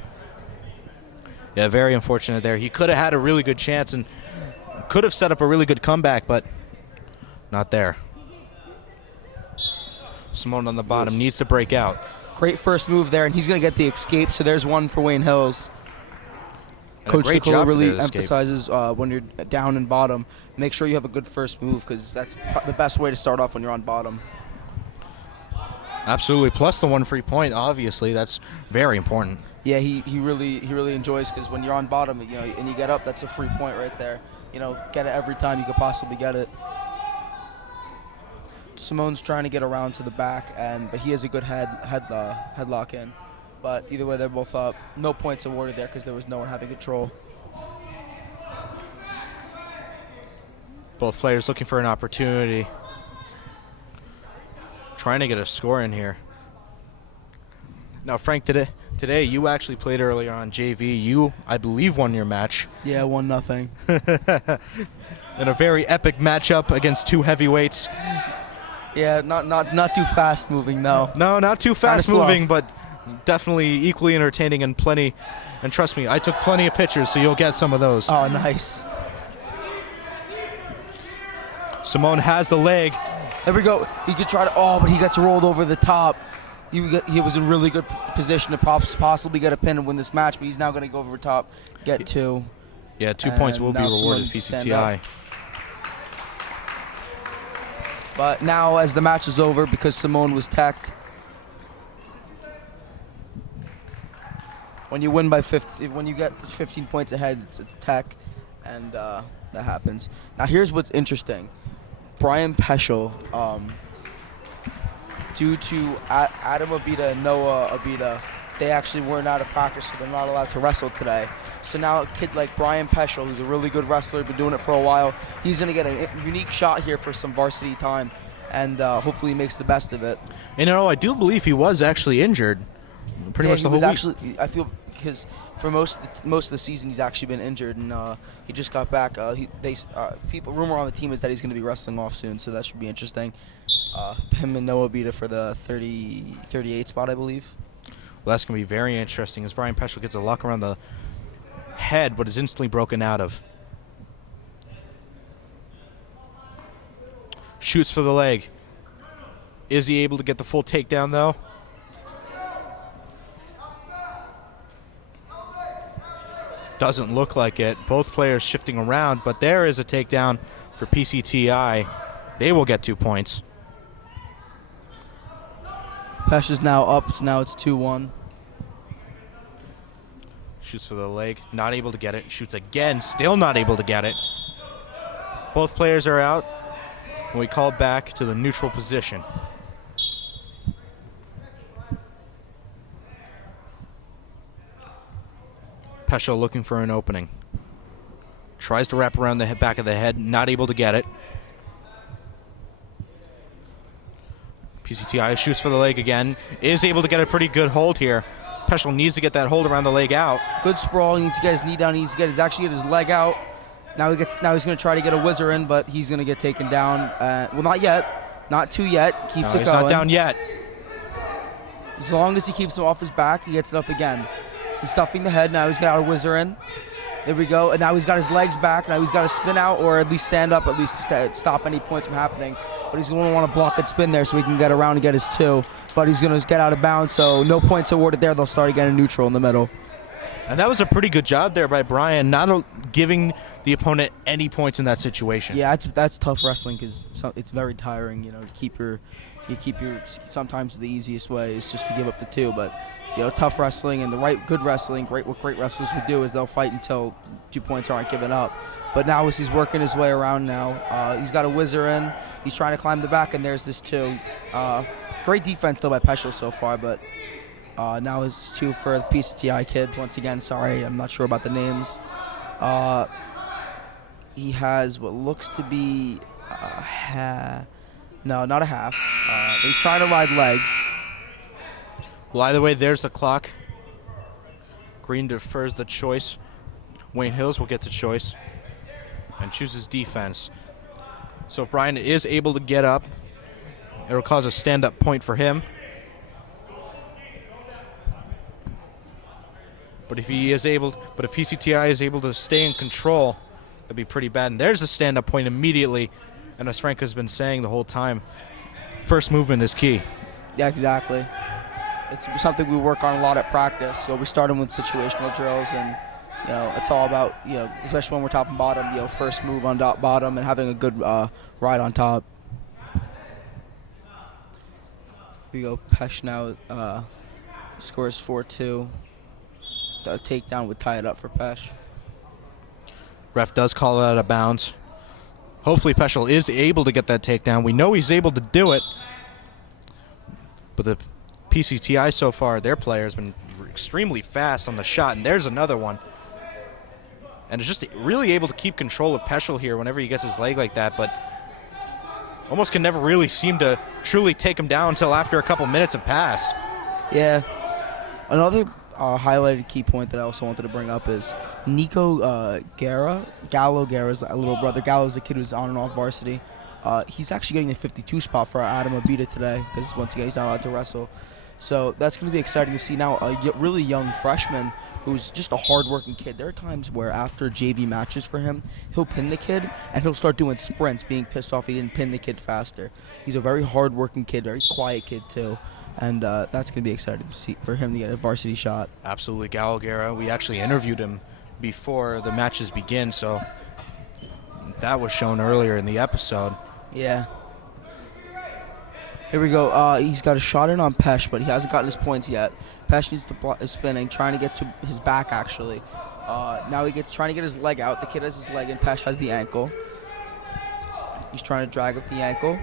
Yeah, very unfortunate there. He could have had a really good chance and could have set up a really good comeback, but not there. Simone on the bottom needs to break out. Great first move there, and he's going to get the escape. So there's one for Wayne Hills. And Coach great Nicola job for really the escape. emphasizes when you're down and bottom, make sure you have a good first move because that's the best way to start off when you're on bottom. Absolutely. Plus the 1 free point, obviously. That's very important. Yeah, he really enjoys because when you're on bottom, and you get up, that's a free point right there. Get it every time you could possibly get it. Simone's trying to get around to the back, but he has a good headlock in. But either way, they're both up. No points awarded there because there was no one having control. Both players looking for an opportunity. Trying to get a score in here. Now, Frank, today you actually played earlier on JV. You, I believe, won your match. Yeah, 1-0. In a very epic matchup against two heavyweights. Yeah, not too fast moving, no. No, not too fast Kinda moving, slow. but definitely equally entertaining and plenty. And trust me, I took plenty of pictures, so you'll get some of those. Oh, nice. Simone has the leg. There we go. He could try to, but he gets rolled over the top. He was in really good position to possibly get a pin and win this match, but he's now going to go over the top, get 2. Yeah, 2 points will be now rewarded Simone stand PCTI. up. But now, as the match is over, because Simone was teched, when you win by 50, when you get 15 points ahead, it's a tech, and that happens. Now, here's what's interesting. Brian Peschel, due to Adam Abita and Noah Abita, they actually weren't out of practice, so they're not allowed to wrestle today. So now a kid like Brian Peschel, who's a really good wrestler, been doing it for a while, he's going to get a unique shot here for some varsity time, and hopefully he makes the best of it. And I do believe he was actually injured pretty much the whole week. Actually, I feel because for most of the season he's actually been injured, and he just got back. Rumor on the team is that he's going to be wrestling off soon, so that should be interesting. Him and Noah Abita for the 38 spot, I believe. Well, that's going to be very interesting as Brian Peschel gets a lock around the head, but is instantly broken out of. Shoots for the leg. Is he able to get the full takedown, though? Doesn't look like it. Both players shifting around, but there is a takedown for PCTI. They will get 2 points. Peschel's now up, so now it's 2-1. Shoots for the leg, not able to get it. Shoots again, still not able to get it. Both players are out, and we call back to the neutral position. Peschel looking for an opening. Tries to wrap around the back of the head, not able to get it. PCTI shoots for the leg again, is able to get a pretty good hold here. Peschel needs to get that hold around the leg out. Good sprawl. He needs to get his knee down. He needs to get his leg out. Now he's going to try to get a whizzer in, but he's going to get taken down. Well, not yet. Not 2 yet. Keeps it He's going. not down yet. As long as he keeps him off his back, he gets it up again. He's stuffing the head. Now he's got a whizzer in. There we go. And now he's got his legs back. Now he's got to spin out or at least stand up, at least to stop any points from happening. But he's going to want to block and spin there so he can get around and get his 2. But he's going to get out of bounds, so no points awarded there. They'll start again in neutral in the middle. And that was a pretty good job there by Brian, not giving the opponent any points in that situation. Yeah, that's tough wrestling because it's very tiring. To keep your. Sometimes the easiest way is just to give up the 2, but tough wrestling and good wrestling. What great wrestlers would do is they'll fight until 2 points aren't given up. But now as he's working his way around now, he's got a whizzer in. He's trying to climb the back, and there's this 2. Great defense though by Peschel so far, but now it's 2 for the PCTI kid. Once again, sorry, I'm not sure about the names. He has what looks to be no, not a half. He's trying to ride legs. Well, either way, there's the clock. Green defers the choice. Wayne Hills will get the choice and chooses defense. So if Brian is able to get up, it'll cause a stand-up point for him. But if PCTI is able to stay in control, that'd be pretty bad. And there's a stand-up point immediately. And as Frank has been saying the whole time, first movement is key. Yeah, exactly. it's something we work on a lot at practice. So we start them with situational drills, and it's all about especially when we're top and bottom. First move on bottom and having a good ride on top. We go. Pesh now scores 4-2. The takedown would tie it up for Pesh. Ref does call it out of bounds. Hopefully Peschel is able to get that takedown. We know he's able to do it. But the PCTI so far, their player has been extremely fast on the shot, and there's another one. And is just really able to keep control of Peschel here whenever he gets his leg like that, but almost can never really seem to truly take him down until after a couple minutes have passed. Yeah. Another highlighted key point that I also wanted to bring up is Nico Gallo Guerra's little brother. Gallo's the kid who's on and off varsity. He's actually getting the 52 spot for Adam Abita today because, once again, he's not allowed to wrestle. So that's going to be exciting to see now a really young freshman who's just a hard-working kid. There are times where after JV matches for him, he'll pin the kid and he'll start doing sprints, being pissed off he didn't pin the kid faster. He's a very hard-working kid, very quiet kid too. And that's going to be exciting to see for him to get a varsity shot. Absolutely. Gallo Guerra, we actually interviewed him before the matches begin, so that was shown earlier in the episode. Yeah. Here we go. He's got a shot in on Pesh, but he hasn't gotten his points yet. Pesh needs to is spinning, trying to get to his back, actually. Now trying to get his leg out. The kid has his leg, and Pesh has the ankle. He's trying to drag up the ankle.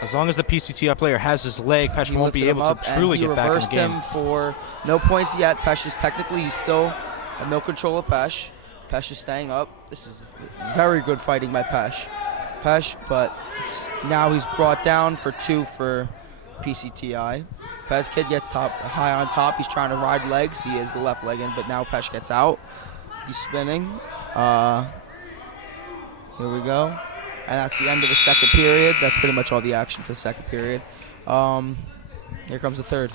As long as the PCTI player has his leg, Pesh won't be able to truly get back in the game. He reversed him for no points yet. Pesh is he's still no control of Pesh. Pesh is staying up. This is very good fighting by Pesh, but now he's brought down for 2 for PCTI. Pesh kid gets high on top. He's trying to ride legs. He is the left leg in, but now Pesh gets out. He's spinning. Here we go. And that's the end of the second period. That's pretty much all the action for the second period. Here comes the third.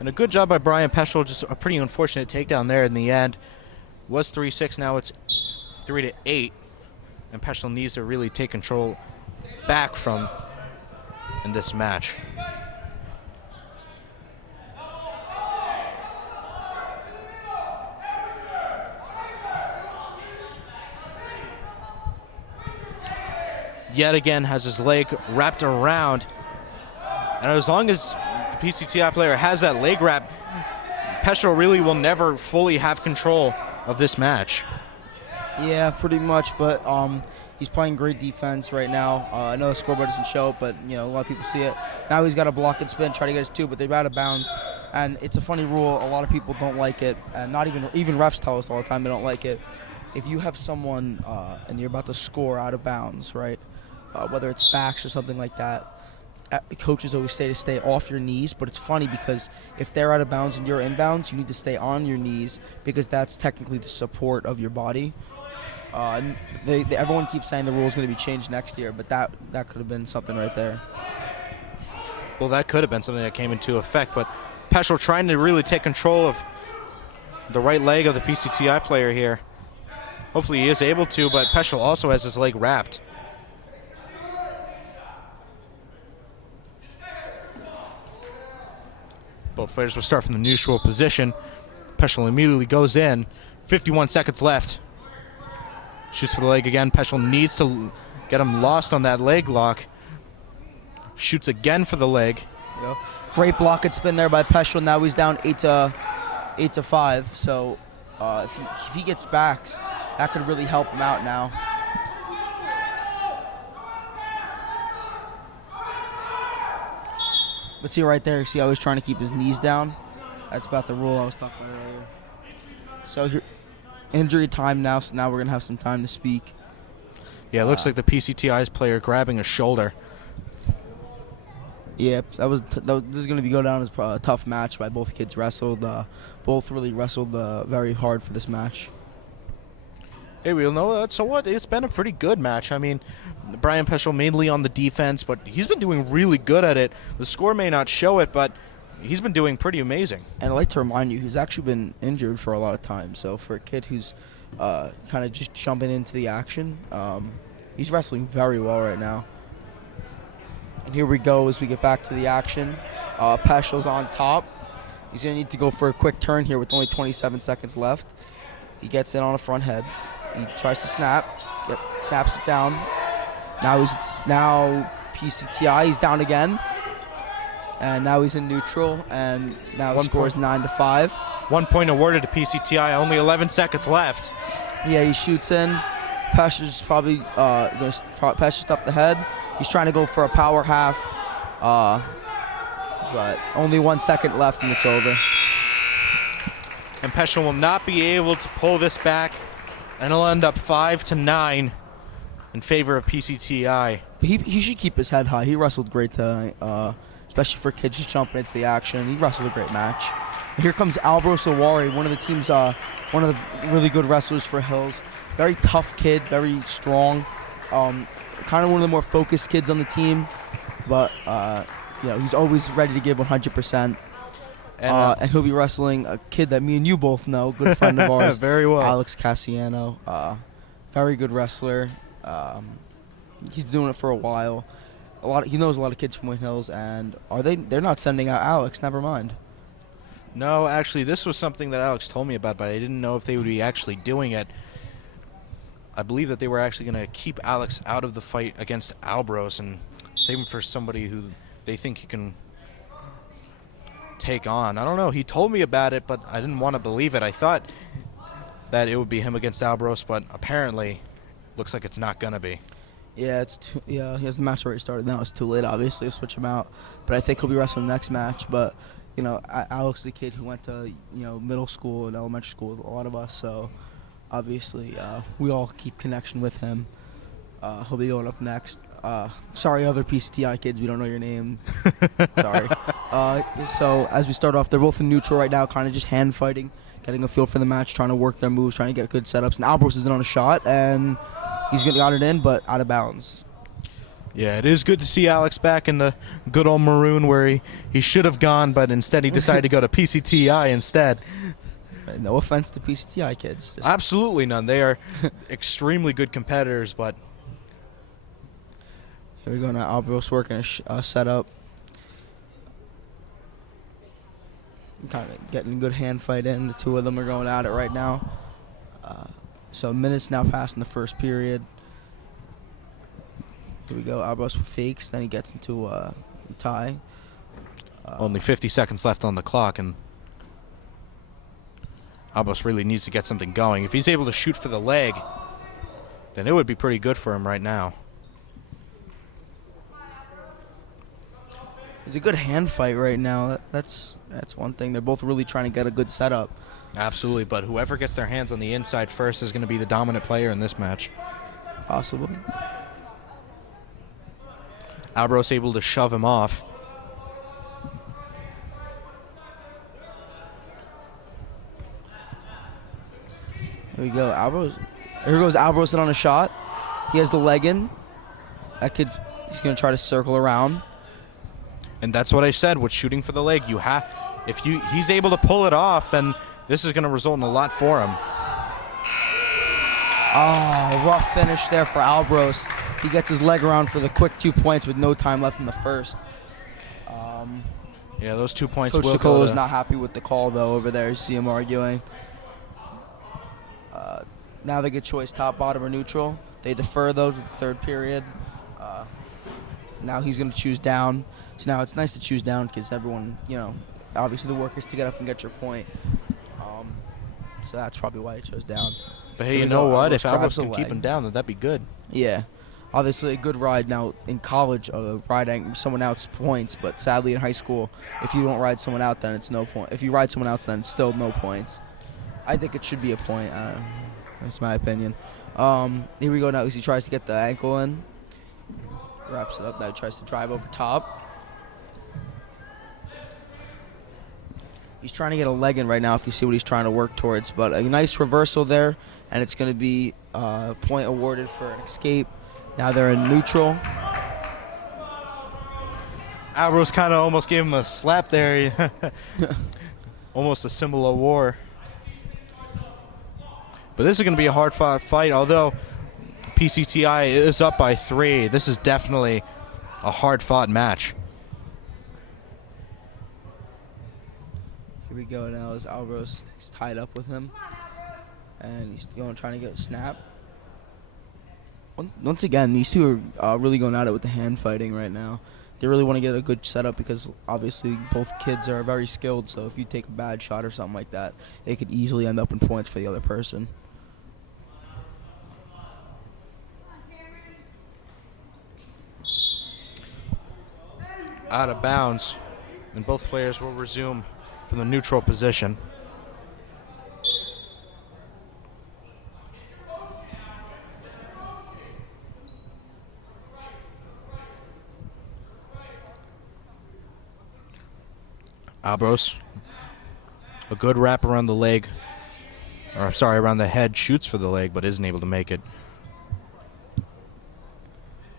And a good job by Brian Peschel. Just a pretty unfortunate takedown there in the end. It was 3-6. Now it's 3-8. And Peschel needs to really take control back from in this match. Yet again has his leg wrapped around. And as long as the PCTI player has that leg wrap, Peschel really will never fully have control of this match. Yeah, pretty much, but he's playing great defense right now. I know the scoreboard doesn't show it, but a lot of people see it. Now he's got to block and spin, try to get his 2, but they're out of bounds. And it's a funny rule. A lot of people don't like it, and not even refs tell us all the time they don't like it. If you have someone and you're about to score out of bounds, right? Whether it's backs or something like that, coaches always say to stay off your knees, but it's funny because if they're out of bounds and you're inbounds, you need to stay on your knees because that's technically the support of your body. Everyone keeps saying the rule is going to be changed next year, but that could have been something right there. Well, that could have been something that came into effect, but Peschel trying to really take control of the right leg of the PCTI player here. Hopefully he is able to, but Peschel also has his leg wrapped. Both players will start from the neutral position. Peschel immediately goes in. 51 seconds left. Shoots for the leg again. Peschel needs to get him lost on that leg lock. Shoots again for the leg. Great block and spin there by Peschel. Now he's down 8-5. So if he gets backs, that could really help him out now. But see right there, see how he's trying to keep his knees down? That's about the rule I was talking about earlier. So here, injury time now, so now we're going to have some time to speak. Yeah, it looks like the PCTI's player grabbing a shoulder. Yeah, this is going to go down as a tough match by both kids wrestled. Both really wrestled very hard for this match. Hey, we'll know that. So what? It's been a pretty good match. I mean, Brian Peschel mainly on the defense, but he's been doing really good at it. The score may not show it, but he's been doing pretty amazing. And I'd like to remind you, he's actually been injured for a lot of time. So for a kid who's kind of just jumping into the action, he's wrestling very well right now. And here we go as we get back to the action. Peschel's on top. He's going to need to go for a quick turn here with only 27 seconds left. He gets in on a front head. He tries to snap. Snaps it down. Now PCTI. He's down again. And now he's in neutral. And now the score is 9-5. 1 point awarded to PCTI. Only 11 seconds left. Yeah, he shoots in. Peschel's probably going to Peschel up the head. He's trying to go for a power half. But only 1 second left and it's over. And Peschel will not be able to pull this back, and it'll end up 5-9 in favor of PCTI. But he should keep his head high. He wrestled great tonight, especially for kids just jumping into the action. He wrestled a great match. And here comes Owari, one of the team's, one of the really good wrestlers for Hills. Very tough kid, very strong. Kind of one of the more focused kids on the team, but he's always ready to give 100%. And he'll be wrestling a kid that me and you both know, good friend of ours. Very well. Alex Cassiano. Very good wrestler. He's been doing it for a while. He knows a lot of kids from Wayne Hills, and they're not sending out Alex, never mind. No, actually, this was something that Alex told me about, but I didn't know if they would be actually doing it. I believe that they were actually going to keep Alex out of the fight against Albros and save him for somebody who they think he can take on. I don't know. He told me about it, but I didn't want to believe it. I thought that it would be him against Albros, but apparently looks like it's not going to be. Yeah, he has the match already started now. It's too late, obviously, to switch him out. But I think he'll be wrestling the next match. But, Alex is a kid who went to, middle school and elementary school with a lot of us. So, obviously, we all keep connection with him. He'll be going up next. Sorry, other PCTI kids, we don't know your name. Sorry. So, as we start off, they're both in neutral right now, kind of just hand fighting, getting a feel for the match, trying to work their moves, trying to get good setups. And Albros is in on a shot, and he's got it in, but out of bounds. Yeah, it is good to see Alex back in the good old maroon where he should have gone, but instead he decided to go to PCTI instead. No offense to PCTI kids. Absolutely none. They are extremely good competitors, but... Here we go now. Albros working a setup. Kind of getting a good hand fight in. The two of them are going at it right now. So minutes now past in the first period. Here we go. Albros fakes. Then he gets into a tie. Only 50 seconds left on the clock, and Albros really needs to get something going. If he's able to shoot for the leg, then it would be pretty good for him right now. It's a good hand fight right now. That's one thing. They're both really trying to get a good setup. Absolutely, but whoever gets their hands on the inside first is going to be the dominant player in this match. Possibly. Albros able to shove him off. Here we go. Here goes Albros in on a shot. He has the leg in. He's going to try to circle around. And that's what I said with shooting for the leg. He's able to pull it off, then this is going to result in a lot for him. Oh, rough finish there for Albros. He gets his leg around for the quick 2 points with no time left in the first. Yeah, those 2 points Coach will Nicolo go is to... not happy with the call, though, over there. You see him arguing. Now they get choice top, bottom, or neutral. They defer, though, to the third period. Now he's going to choose down. So now it's nice to choose down because everyone, obviously the work is to get up and get your point. So that's probably why he chose down. But hey, you know what? If Albros can keep him down, then that'd be good. Yeah. Obviously a good ride. Now in college, riding someone out's points, but sadly in high school, if you don't ride someone out, then it's no point. If you ride someone out, then it's still no points. I think it should be a point. That's my opinion. Here we go now as he tries to get the ankle in. Wraps it up. Now he tries to drive over top. He's trying to get a leg in right now if you see what he's trying to work towards. But a nice reversal there, and it's going to be a point awarded for an escape. Now they're in neutral. Albros kind of almost gave him a slap there. Almost a symbol of war. But this is going to be a hard-fought fight, although PCTI is up by 3. This is definitely a hard-fought match. Here we go now as Alvarez is tied up with him. And he's trying to get a snap. Once again, these two are really going at it with the hand fighting right now. They really want to get a good setup because obviously both kids are very skilled. So if you take a bad shot or something like that, it could easily end up in points for the other person. Out of bounds, and both players will resume from the neutral position. Abros, a good wrap around the leg, or sorry, around the head, shoots for the leg, but isn't able to make it.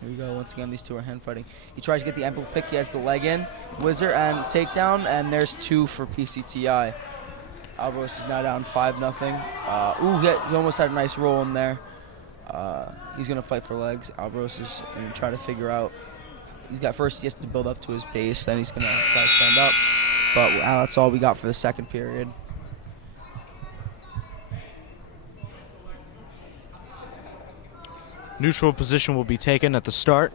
Here we go. Once again, these two are hand fighting. He tries to get the ankle pick. He has the leg in, whizzer and takedown, and there's 2 for PCTI. Abros is now down 5-0. He almost had a nice roll in there. He's gonna fight for legs. Abros is gonna try to figure out. He has to build up to his base, then he's gonna try to stand up. But that's all we got for the second period. Neutral position will be taken at the start.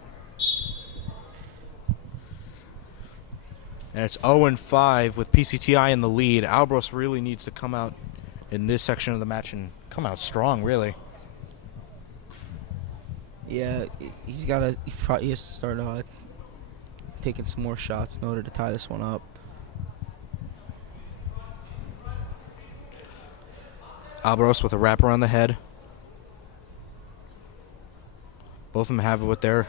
And it's 0-5 with PCTI in the lead. Albros really needs to come out in this section of the match and come out strong, really. Yeah, he has to start taking some more shots in order to tie this one up. Albros with a wrap around the head. Both of them have it with their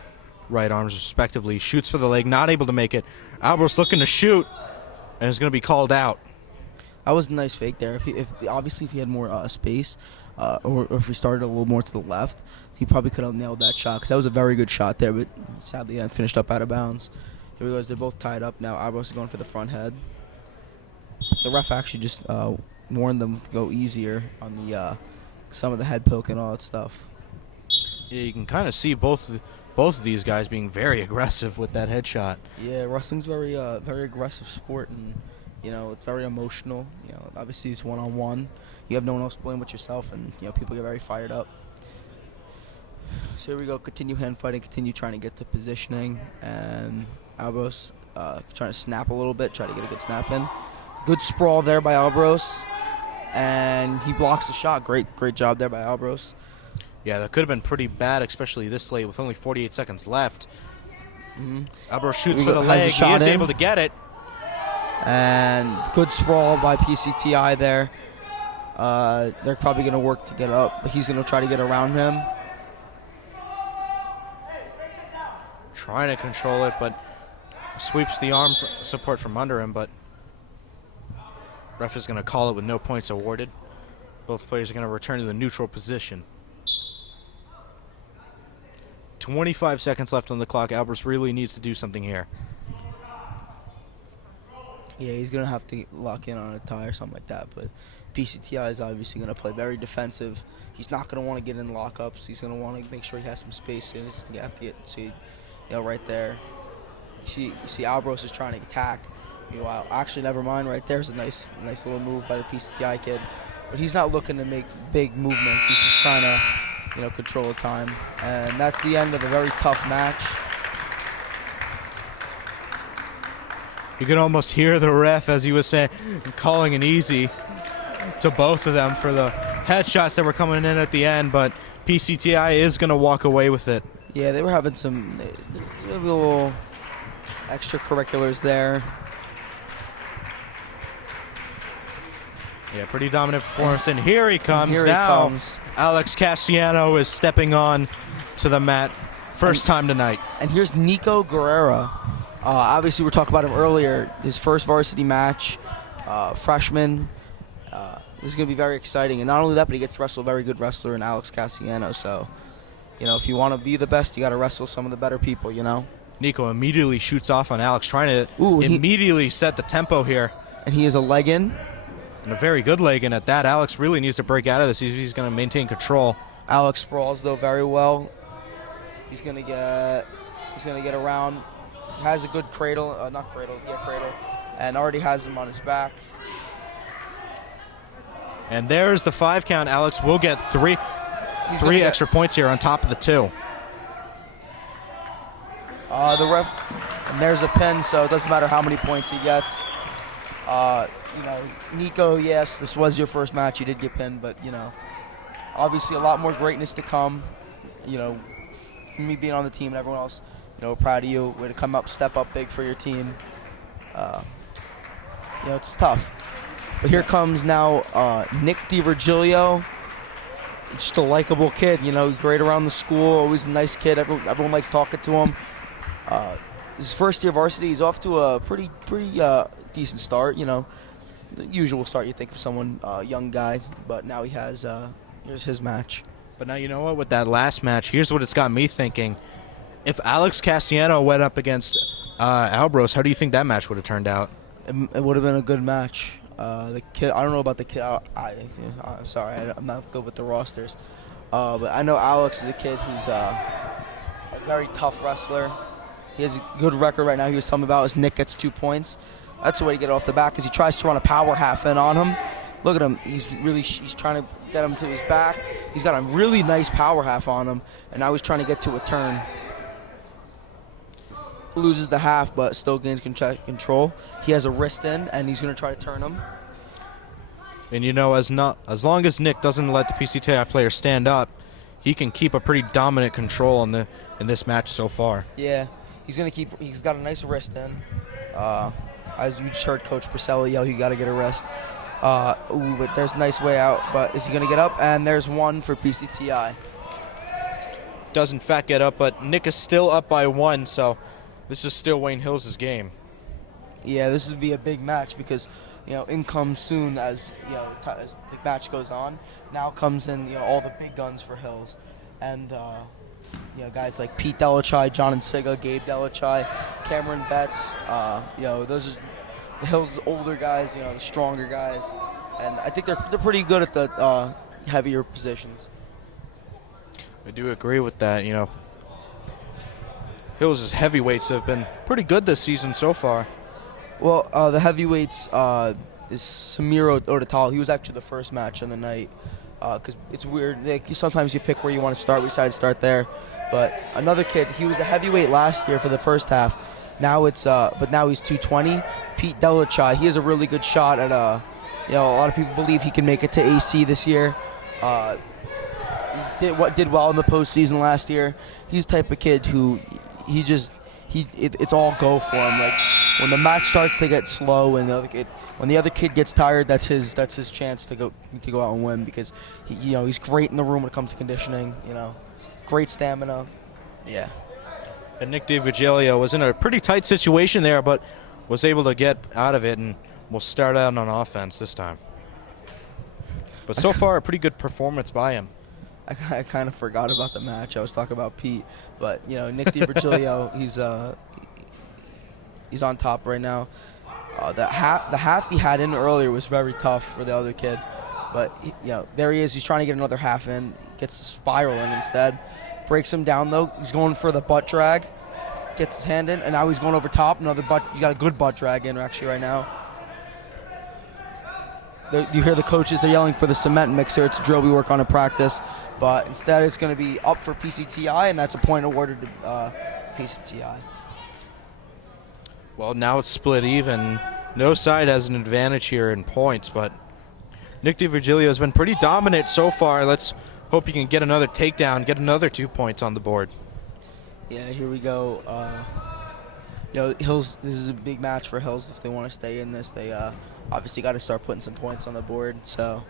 right arms respectively. Shoots for the leg, not able to make it. Albros looking to shoot, and is going to be called out. That was a nice fake there. Obviously if he had more space, or if he started a little more to the left, he probably could have nailed that shot, because that was a very good shot there, but sadly it finished up out of bounds. Here we go, they're both tied up now. Albros is going for the front head. The ref actually just warned them to go easier on the some of the head poke and all that stuff. Yeah, you can kind of see both of these guys being very aggressive with that headshot. Yeah, wrestling's very aggressive sport, and it's very emotional. Obviously it's one-on-one. You have no one else to blame but yourself, and people get very fired up. So here we go. Continue hand fighting. Continue trying to get the positioning, and Albros trying to snap a little bit, try to get a good snap in. Good sprawl there by Albros, and he blocks the shot. Great job there by Albros. Yeah, that could have been pretty bad, especially this late with only 48 seconds left. Albros shoots for the leg. He is able to get it. And good sprawl by PCTI there. They're probably going to work to get up, but he's going to try to get around him. Trying to control it, but sweeps the arm support from under him, but ref is going to call it with no points awarded. Both players are going to return to the neutral position. 25 seconds left on the clock. Albros really needs to do something here. Yeah, he's going to have to lock in on a tie or something like that, but PCTI is obviously going to play very defensive. He's not going to want to get in lockups. He's going to want to make sure he has some space in. He's going to have to get right there. You see Albros is trying to attack. Meanwhile, actually, never mind. Right there's a nice little move by the PCTI kid, but he's not looking to make big movements. He's just trying to control the time. And that's the end of a very tough match. You can almost hear the ref, as he was saying, calling an easy to both of them for the headshots that were coming in at the end, but PCTI is going to walk away with it. Yeah, they were having some little extracurriculars there. Yeah, pretty dominant performance, and here he comes. Here he comes. Alex Cassiano is stepping on to the mat. First time tonight. And here's Nico Guerrera. Obviously, we were talking about him earlier. His first varsity match, freshman. This is going to be very exciting. And not only that, but he gets to wrestle a very good wrestler in Alex Cassiano. So, if you want to be the best, you got to wrestle some of the better people, Nico immediately shoots off on Alex, trying to immediately set the tempo here. And he is a leg in. And a very good leg in at that. Alex really needs to break out of this. He's going to maintain control. Alex sprawls, though, very well. He's going to get He's going to get around. Has a good cradle, cradle, and already has him on his back. And there's the 5 count. Alex will get three extra points here on top of the 2. The ref, and there's a pin, so it doesn't matter how many points he gets. Nico, yes, this was your first match. You did get pinned, but, obviously a lot more greatness to come. Me being on the team and everyone else, proud of you. Way to come up, step up big for your team. It's tough. But here comes now Nick DiVirgilio. Just a likable kid, great around the school, always a nice kid. Everyone likes talking to him. His first year varsity, he's off to a pretty decent start. The usual start you think of someone, young guy. But now he has, here's his match. But now you know what? With that last match, here's what it's got me thinking. If Alex Cassiano went up against Albros, how do you think that match would have turned out? It would have been a good match. The kid, I don't know about the kid. I'm sorry, I'm not good with the rosters. But I know Alex is a kid who's a very tough wrestler. He has a good record right now. He was telling me about his Nick gets 2 points. That's the way to get it off the back because he tries to run a power half in on him. Look at him. He's trying to get him to his back. He's got a really nice power half on him, and now he's trying to get to a turn. Loses the half, but still gains control. He has a wrist in, and he's going to try to turn him. And as long as Nick doesn't let the PCTI player stand up, he can keep a pretty dominant control in this match so far. Yeah, he's got a nice wrist in. As you just heard Coach Priscilla yell, you got to get a wrist. But there's a nice way out. But is he going to get up? And there's one for PCTI. Does in fact get up, but Nick is still up by 1, so this is still Wayne Hills' game. Yeah, this would be a big match because, in comes soon as the match goes on. Now comes in, all the big guns for Hills. And, guys like Pete Delachai, John and Siga, Gabe Delachai, Cameron Betts, those are the Hills' older guys, the stronger guys. And I think they're pretty good at the heavier positions. I do agree with that, Hills' heavyweights have been pretty good this season so far. Well, the heavyweights is Samir Odatal. He was actually the first match of the night because it's weird. Sometimes you pick where you want to start. We decided to start there. But another kid, he was a heavyweight last year for the first half. Now but now he's 220. Pete Delachai, he has a really good shot at a lot of people believe he can make it to AC this year. Did well in the postseason last year. He's the type of kid who it's all go for him. Like when the match starts to get slow and when the other kid gets tired, that's his chance to go out and win because he's great in the room when it comes to conditioning. Great stamina. Yeah. And Nick DiVirgilio was in a pretty tight situation there, but was able to get out of it and will start out on offense this time. But so far, a pretty good performance by him. I kind of forgot about the match. I was talking about Pete, but Nick DiVirgilio, he's on top right now. The half he had in earlier was very tough for the other kid, but there he is. He's trying to get another half in. Gets a spiral in instead. Breaks him down though. He's going for the butt drag. Gets his hand in, and now he's going over top. He's got a good butt drag in actually right now. You hear the coaches, they're yelling for the cement mixer. It's a drill we work on in practice. But instead it's going to be up for PCTI, and that's a point awarded to PCTI. Well, now it's split even. No side has an advantage here in points, but Nick DiVirgilio has been pretty dominant so far. Let's hope he can get another takedown, get another 2 points on the board. Yeah, here we go. Hills, this is a big match for Hills. If they want to stay in this, they obviously got to start putting some points on the board. So.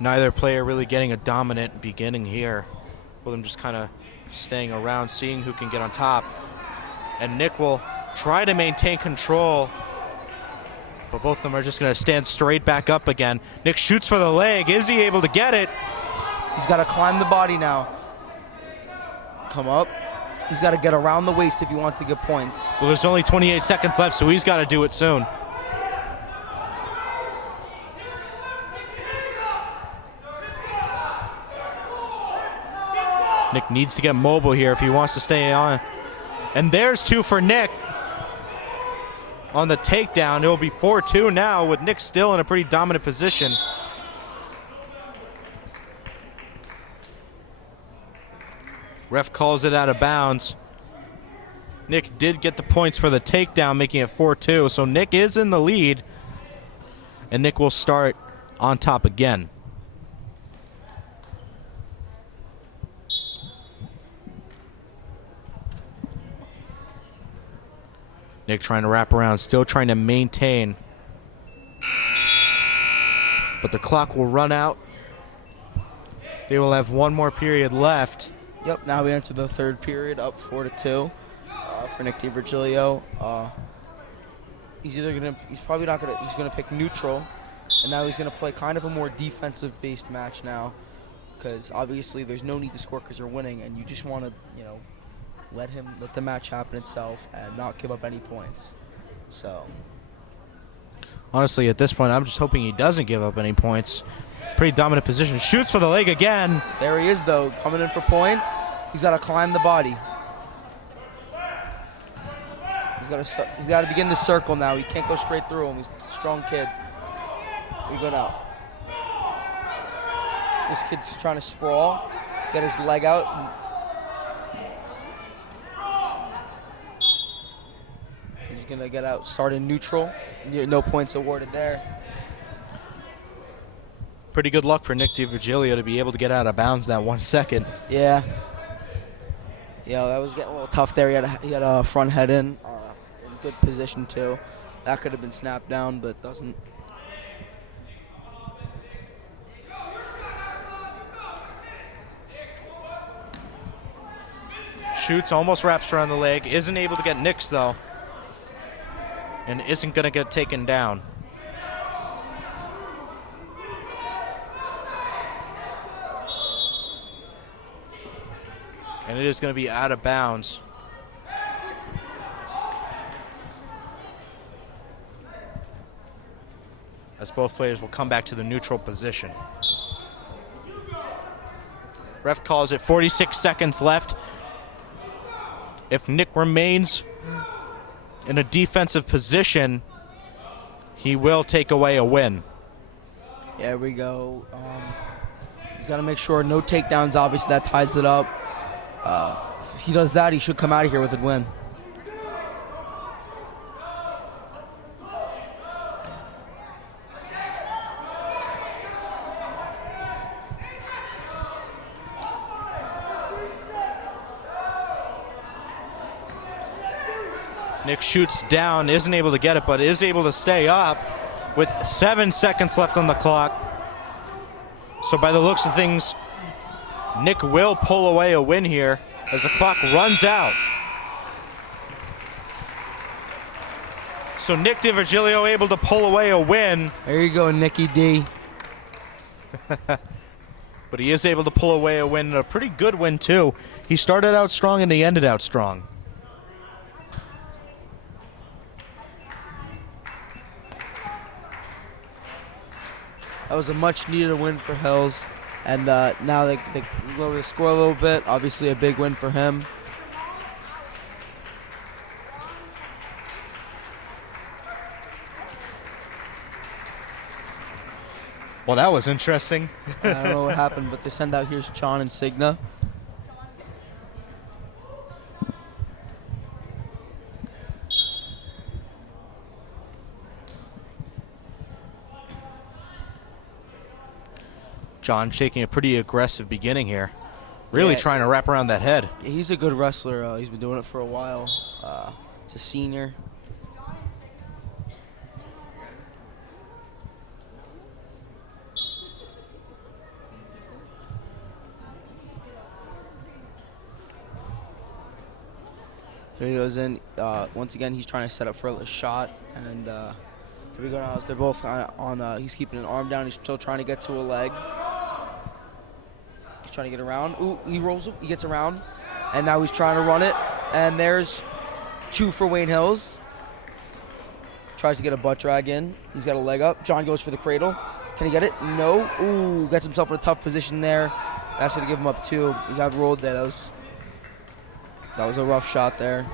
Neither player really getting a dominant beginning here. With them just kind of staying around, seeing who can get on top. And Nick will try to maintain control, but both of them are just going to stand straight back up again. Nick shoots for the leg. Is he able to get it? He's got to climb the body now. Come up. He's got to get around the waist if he wants to get points. Well, there's only 28 seconds left, so he's got to do it soon. Nick needs to get mobile here if he wants to stay on. And there's 2 for Nick. On the takedown, it will be 4-2 now with Nick still in a pretty dominant position. Ref calls it out of bounds. Nick did get the points for the takedown, making it 4-2. So Nick is in the lead. And Nick will start on top again. Nick trying to wrap around, still trying to maintain. But the clock will run out. They will have one more period left. Yep, now we enter the third period, up 4-2 for Nick DiVirgilio. He's gonna pick neutral, and now he's gonna play kind of a more defensive-based match now, because obviously there's no need to score because you're winning, and you just want to, let the match happen itself and not give up any points. So honestly, at this point, I'm just hoping he doesn't give up any points. Pretty dominant position. Shoots for the leg again. There he is, though, coming in for points. He's got to climb the body. He's got to begin the circle now. He can't go straight through him. He's a strong kid. Here we go now. This kid's trying to sprawl, get his leg out. He's going to get out, start in neutral. No points awarded there. Pretty good luck for Nick DiVirgilio to be able to get out of bounds that 1 second. Yeah. Yeah, that was getting a little tough there. He had a front head in good position, too. That could have been snapped down, but doesn't. Shoots, almost wraps around the leg. Isn't able to get Nick's, though. And isn't going to get taken down. And it is going to be out of bounds. As both players will come back to the neutral position. Ref calls it 46 seconds left. If Nick remains in a defensive position, he will take away a win. There we go. He's got to make sure no takedowns, obviously, that ties it up. If he does that, he should come out of here with a win. Nick shoots down, isn't able to get it, but is able to stay up with 7 seconds left on the clock. So by the looks of things, Nick will pull away a win here as the clock runs out. So Nick DiVirgilio able to pull away a win. There you go, Nicky D. But he is able to pull away a win, and a pretty good win too. He started out strong and he ended out strong. That was a much-needed win for Hills, and now they lower the score a little bit. Obviously, a big win for him. Well, that was interesting. I don't know what happened, but they send out here's John and Signa. John taking a pretty aggressive beginning here. Really trying to wrap around that head. He's a good wrestler. He's been doing it for a while. He's a senior. Here he goes in. Once again, he's trying to set up for a shot. And here we go now. They're both on he's keeping an arm down. He's still trying to get to a leg. He's trying to get around. Ooh, he rolls. He gets around. And now he's trying to run it. And there's 2 for Wayne Hills. Tries to get a butt drag in. He's got a leg up. John goes for the cradle. Can he get it? No. Ooh, gets himself in a tough position there. That's going to give him up 2. He got rolled there. That was a rough shot there.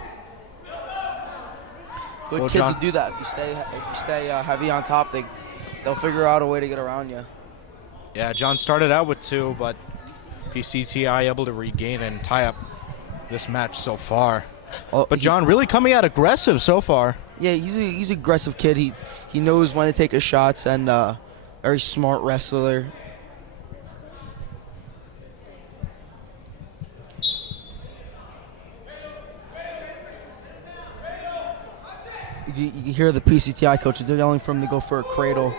Good kids John, to do that. If you stay heavy on top, they'll figure out a way to get around you. Yeah, John started out with 2, but PCTI able to regain and tie up this match so far. Oh, but John really coming out aggressive so far. Yeah, he's an aggressive kid. He knows when to take his shots, and very smart wrestler. You hear the PCTI coaches, they're yelling for him to go for a cradle.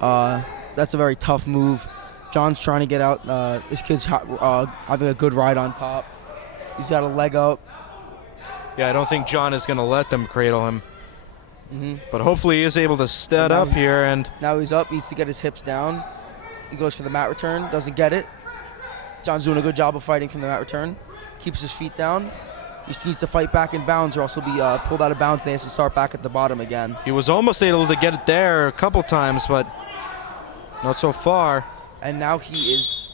That's a very tough move. John's trying to get out. This kid's having a good ride on top. He's got a leg up. Yeah, I don't think John is going to let them cradle him. But hopefully he is able to stand up here. And now he's up, needs to get his hips down. He goes for the mat return, doesn't get it. John's doing a good job of fighting from the mat return. Keeps his feet down. He needs to fight back in bounds or else he'll be pulled out of bounds. They has to start back at the bottom again. He was almost able to get it there a couple times, but not so far. And now he is...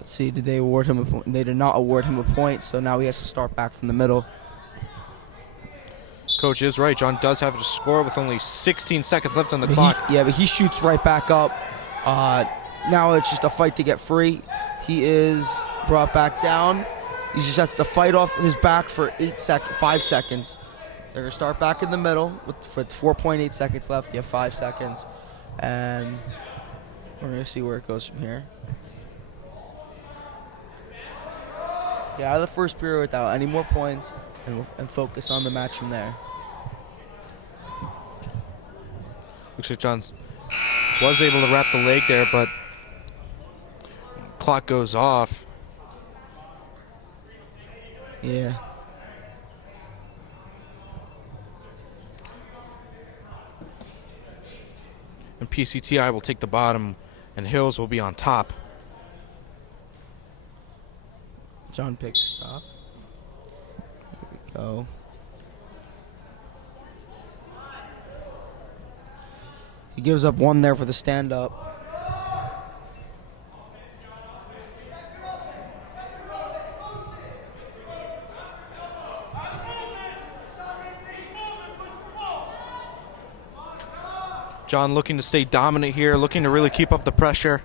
Let's see, did they award him a point? They did not award him a point, so now he has to start back from the middle. Coach is right. John does have to score with only 16 seconds left on the clock. But he shoots right back up. Now it's just a fight to get free. He is brought back down. He just has to fight off his back for 5 seconds. They're going to start back in the middle with 4.8 seconds left. You have 5 seconds. And we're going to see where it goes from here. Get out of the first period without any more points and focus on the match from there. Looks like John was able to wrap the leg there, but clock goes off. Yeah. And PCTI will take the bottom, and Hills will be on top. John picks stop. Here we go. He gives up 1 there for the stand-up. John looking to stay dominant here, looking to really keep up the pressure.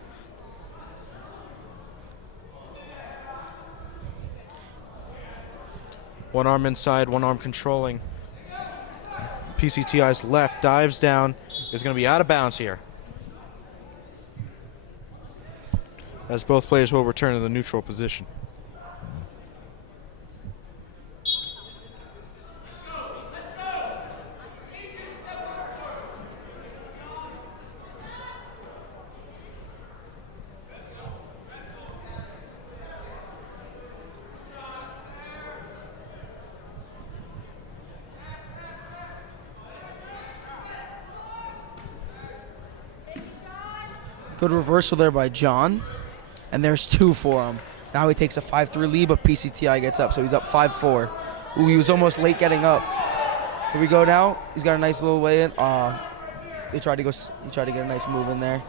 One arm inside, one arm controlling. PCTI's left dives down, is going to be out of bounds here, as both players will return to the neutral position. Good reversal there by John. And there's 2 for him. Now he takes a 5-3 lead, but PCTI gets up, so he's up 5-4. Ooh, he was almost late getting up. Here we go now. He's got a nice little way in. He tried to get a nice move in there.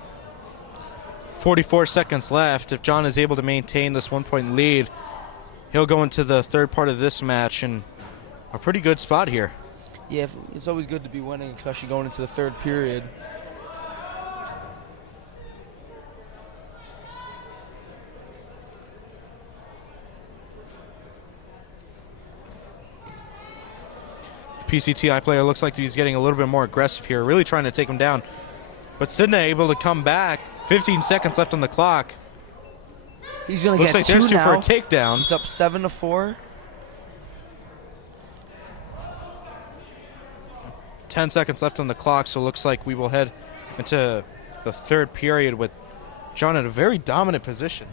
44 seconds left. If John is able to maintain this 1-point lead, he'll go into the third part of this match in a pretty good spot here. Yeah, it's always good to be winning, especially going into the third period. PCTI player looks like he's getting a little bit more aggressive here, really trying to take him down. But Sidney able to come back. 15 seconds left on the clock. He's going to Looks get like 2 there's 2 now. for a takedown. He's up 7-4. 10 seconds left on the clock, so looks like we will head into the third period with John in a very dominant position.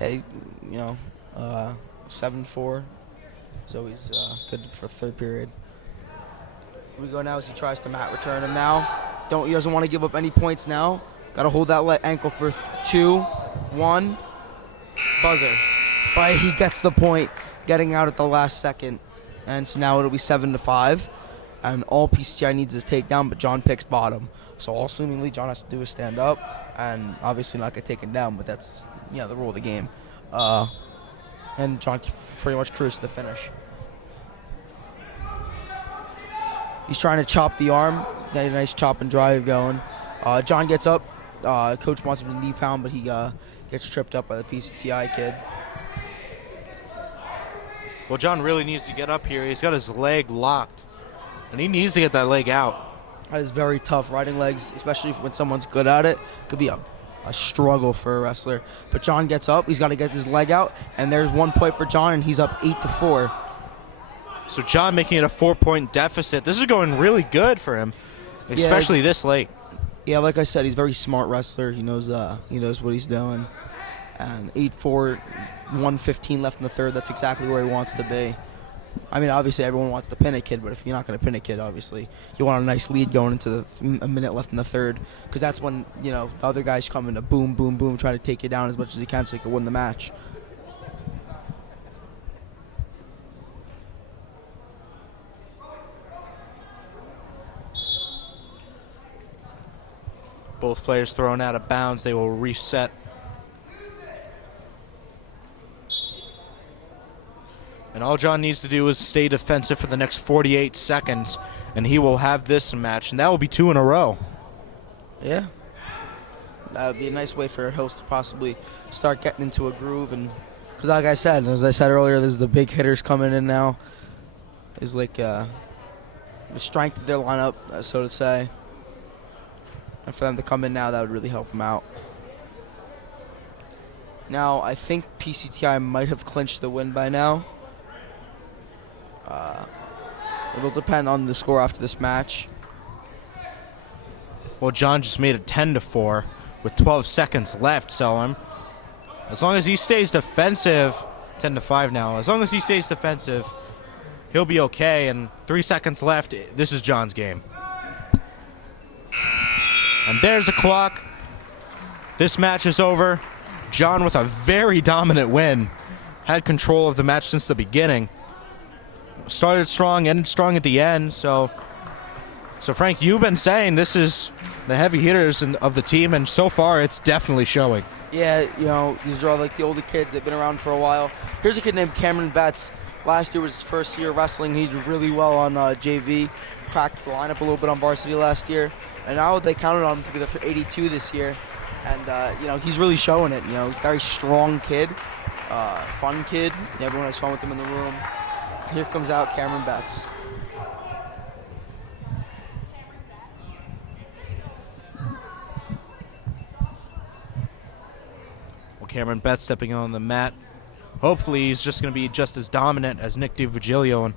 Yeah, 7-4. So he's good for the third period. Here we go now as he tries to mat return him now. He doesn't want to give up any points now. Got to hold that ankle for 2, 1. buzzer. But he gets the point, getting out at the last second. And so now it'll be 7-5. And all PCTI needs is takedown, but John picks bottom. So all assumingly John has to do is stand up and obviously not get taken down, but that's the rule of the game. And John pretty much cruised to the finish. He's trying to chop the arm. Got a nice chop and drive going. John gets up. Coach wants him to knee pound, but he gets tripped up by the PCTI kid. Well, John really needs to get up here. He's got his leg locked, and he needs to get that leg out. That is very tough. Riding legs, especially when someone's good at it, could be a struggle for a wrestler. But John gets up. He's got to get his leg out, and there's 1 point for John, and he's up 8-4. So John making it a 4-point deficit. This is going really good for him, especially this late. Yeah, like I said, he's a very smart wrestler. He knows what he's doing. And 8-4, 1:15 left in the third. That's exactly where he wants to be. I mean, obviously everyone wants to pin a kid, but if you're not going to pin a kid, obviously you want a nice lead going into a minute left in the third, because that's when the other guys come in to boom, boom, boom, try to take you down as much as he can so he can win the match. Both players thrown out of bounds. They will reset. And all John needs to do is stay defensive for the next 48 seconds, and he will have this match, and that will be 2 in a row. Yeah. That would be a nice way for Hills to possibly start getting into a groove. And because like I said, earlier, there's the big hitters coming in now. Is like the strength of their lineup, so to say. And for them to come in now, that would really help them out. Now, I think PCTI might have clinched the win by now. It'll depend on the score after this match. Well, John just made it 10-4 with 12 seconds left, so as long as he stays defensive, 10-5 now, as long as he stays defensive, he'll be okay, and 3 seconds left. This is John's game. And there's the clock. This match is over. John with a very dominant win. Had control of the match since the beginning. Started strong, ended strong at the end. So Frank, you've been saying this is the heavy hitters of the team, and so far it's definitely showing. Yeah, these are all like the older kids. They've been around for a while. Here's a kid named Cameron Betts. Last year was his first year wrestling. He did really well on JV. Cracked the lineup a little bit on varsity last year. And now they counted on him to be the 82 this year. And, he's really showing it. Very strong kid, fun kid. Everyone has fun with him in the room. Here comes out Cameron Betts. Well, Cameron Betts stepping on the mat. Hopefully he's just going to be just as dominant as Nick DiVigilio and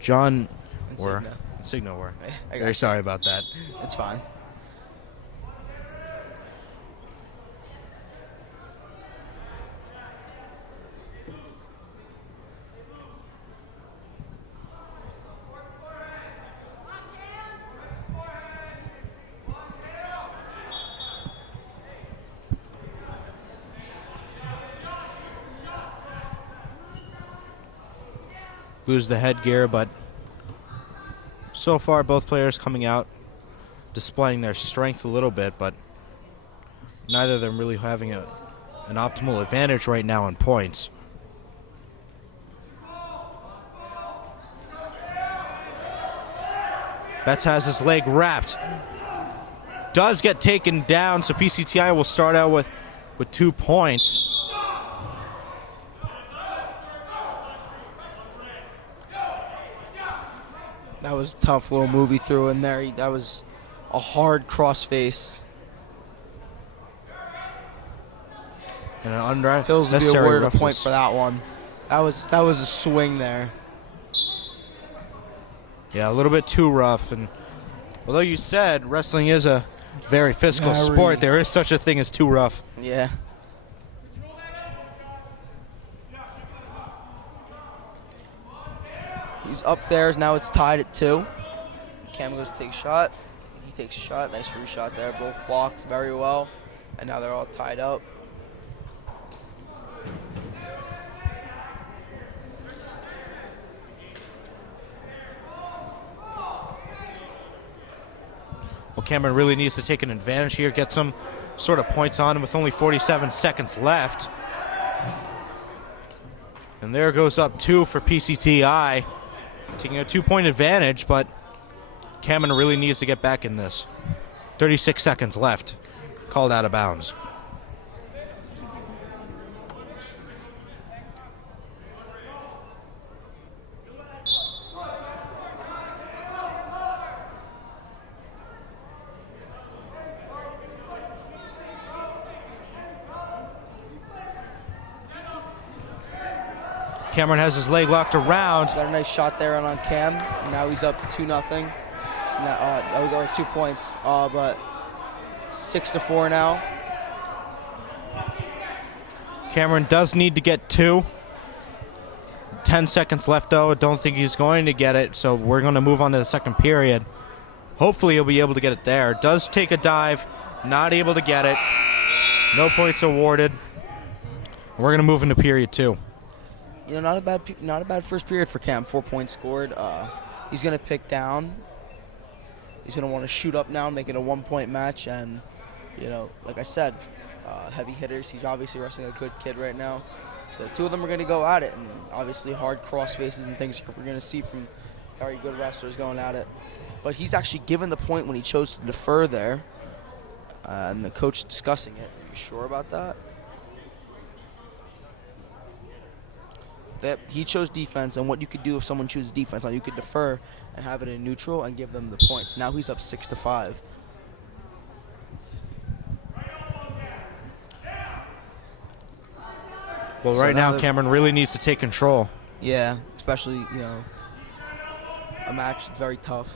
John were. Signo were. Very sorry about that. It's fine. Lose the headgear, but so far both players coming out displaying their strength a little bit, but neither of them really having an optimal advantage right now in points. Betts has his leg wrapped. Does get taken down, so PCTI will start out with 2 points. That was a tough little move he threw in there. That was a hard crossface. And an Hills will be unnecessary awarded a roughness. point for that one. That was a swing there. Yeah, a little bit too rough. And although you said wrestling is a very physical sport, there is such a thing as too rough. Yeah. He's up there. Now it's tied at 2. Cam goes to take a shot. He takes a shot. Nice free shot there. Both blocked very well. And now they're all tied up. Cameron really needs to take an advantage here, get some sort of points on him with only 47 seconds left. And there goes up 2 for PCTI, taking a 2-point advantage, but Cameron really needs to get back in this. 36 seconds left, called out of bounds. Cameron has his leg locked around. Got a nice shot there on Cam. Now he's up 2-0. So now we got like 2 points, but 6-4 now. Cameron does need to get 2. 10 seconds left, though. Don't think he's going to get it, so we're going to move on to the second period. Hopefully he'll be able to get it there. Does take a dive, not able to get it. No points awarded. We're going to move into period 2. You know, not a bad first period for Cam. 4 points scored. He's going to pick down. He's going to want to shoot up now, make it a 1-point match. And, you know, like I said, heavy hitters. He's obviously wrestling a good kid right now. So 2 of them are going to go at it. And obviously hard cross faces and things we're going to see from very good wrestlers going at it. But he's actually given the point when he chose to defer there. And the coach discussing it. Are you sure about that? That he chose defense, and what you could do if someone chooses defense, you could defer and have it in neutral and give them the points. Now he's up 6-5. Well, So right now Cameron really needs to take control. Yeah, especially, you know, a match that's very tough.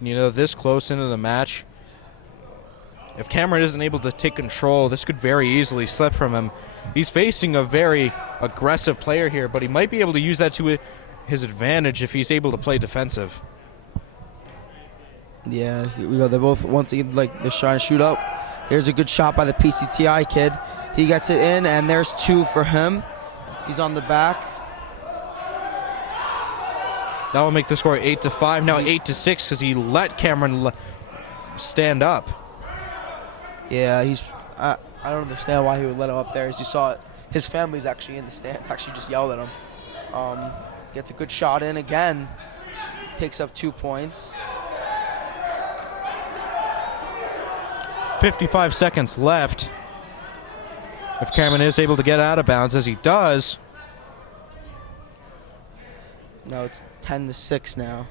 You know, this close into the match, if Cameron isn't able to take control, this could very easily slip from him. He's facing a very aggressive player here, but he might be able to use that to his advantage if he's able to play defensive. Yeah, here we go. They're both, once again, like, they're trying to shoot up. Here's a good shot by the PCTI kid. He gets it in, and there's 2 for him. He's on the back. That will make the score 8-5. Now 8-6 because he let Cameron stand up. Yeah, I don't understand why he would let him up there. As you saw, his family's actually in the stands, actually just yelled at him. Gets a good shot in again. Takes up 2 points. 55 seconds left. If Cameron is able to get out of bounds, as he does. No, it's 10-6 now.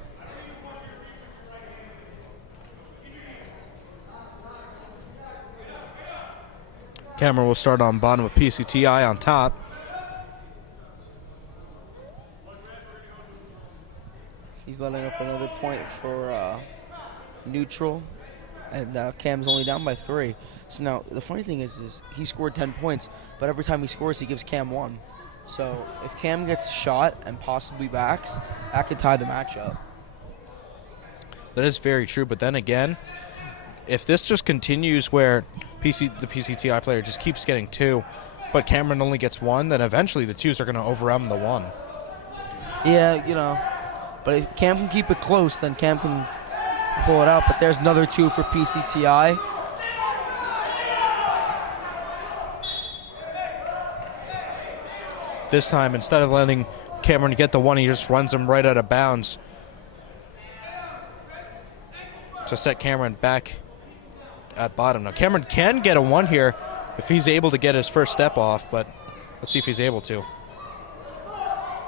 Cameron will start on bottom with PCTI on top. He's letting up another point for neutral, and Cam's only down by 3. So now the funny thing is he scored 10 points, but every time he scores, he gives Cam 1. So if Cam gets a shot and possibly backs, that could tie the match up. That is very true, but then again, if this just continues where the PCTI player just keeps getting 2, but Cameron only gets 1, then eventually the 2s are going to overwhelm the 1. Yeah, you know, but if Cam can keep it close, then Cam can pull it out. But there's another 2 for PCTI. This time, instead of letting Cameron get the 1, he just runs him right out of bounds to set Cameron back at bottom. Now, Cameron can get a 1 here if he's able to get his first step off, but let's see if he's able to.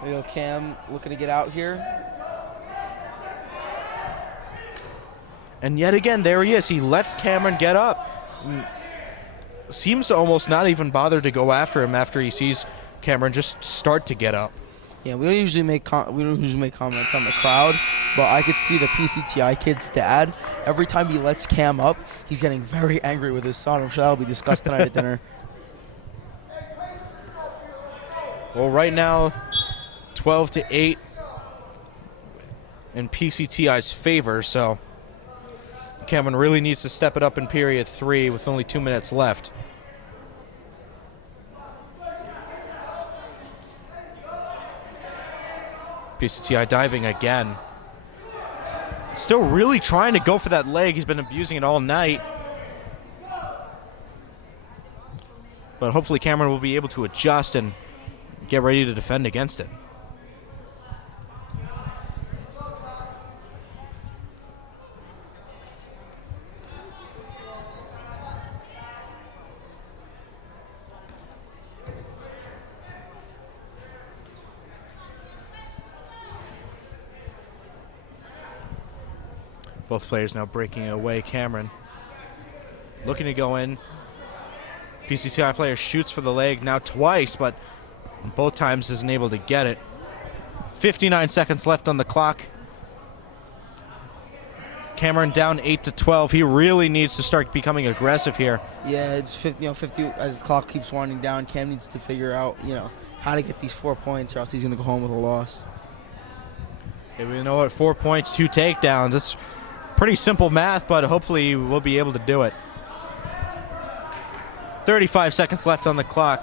There you go, Cam looking to get out here. And yet again, there he is. He lets Cameron get up. Seems to almost not even bother to go after him after he sees Cameron just start to get up. Yeah, we don't usually make comments on the crowd, but I could see the PCTI kid's dad. Every time he lets Cam up, he's getting very angry with his son. I'm sure that'll be discussed tonight at dinner. Well, right now, 12-8 in PCTI's favor, so Cameron really needs to step it up in period 3 with only 2 minutes left. PCTI diving again. Still really trying to go for that leg. He's been abusing it all night. But hopefully Cameron will be able to adjust and get ready to defend against it. Both players now breaking away. Cameron looking to go in. PCTI player shoots for the leg now twice, but both times isn't able to get it. 59 seconds left on the clock. Cameron down 8-12. He really needs to start becoming aggressive here. Yeah, it's 50 as the clock keeps winding down. Cam needs to figure out, how to get these 4 points, or else he's going to go home with a loss. Yeah, we know what, 4 points, 2 takedowns. It's pretty simple math, but hopefully we'll be able to do it. 35 seconds left on the clock.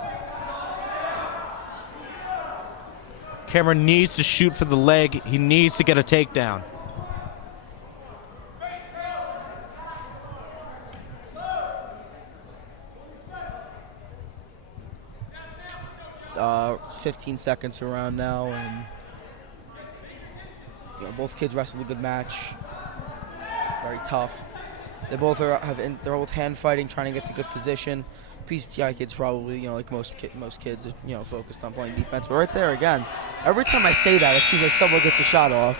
Cameron needs to shoot for the leg. He needs to get a takedown. 15 seconds around now, and both kids wrestled a good match. Very tough. They both they're both hand fighting, trying to get to good position. PCTI kids probably, like most kids, are focused on playing defense. But right there again, every time I say that, it seems like someone gets a shot off.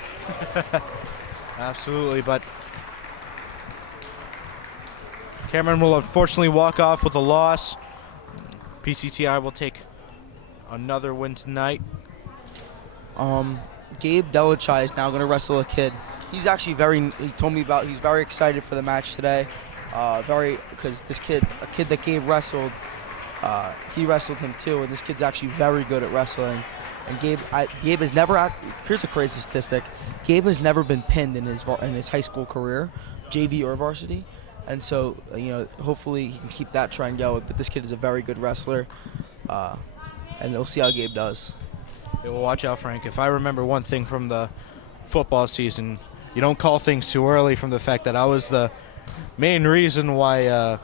Absolutely, but Cameron will unfortunately walk off with a loss. PCTI will take another win tonight. Gabe Delichai is now going to wrestle a kid. He's actually he told me he's very excited for the match today. Because this kid, a kid that Gabe wrestled, he wrestled him too, and this kid's actually very good at wrestling. And Gabe has never, here's a crazy statistic, Gabe has never been pinned in his high school career, JV or varsity. And so, hopefully he can keep that trend going. But this kid is a very good wrestler, and we'll see how Gabe does. Yeah, well, watch out, Frank. If I remember one thing from the football season, you don't call things too early, from the fact that I was the main reason why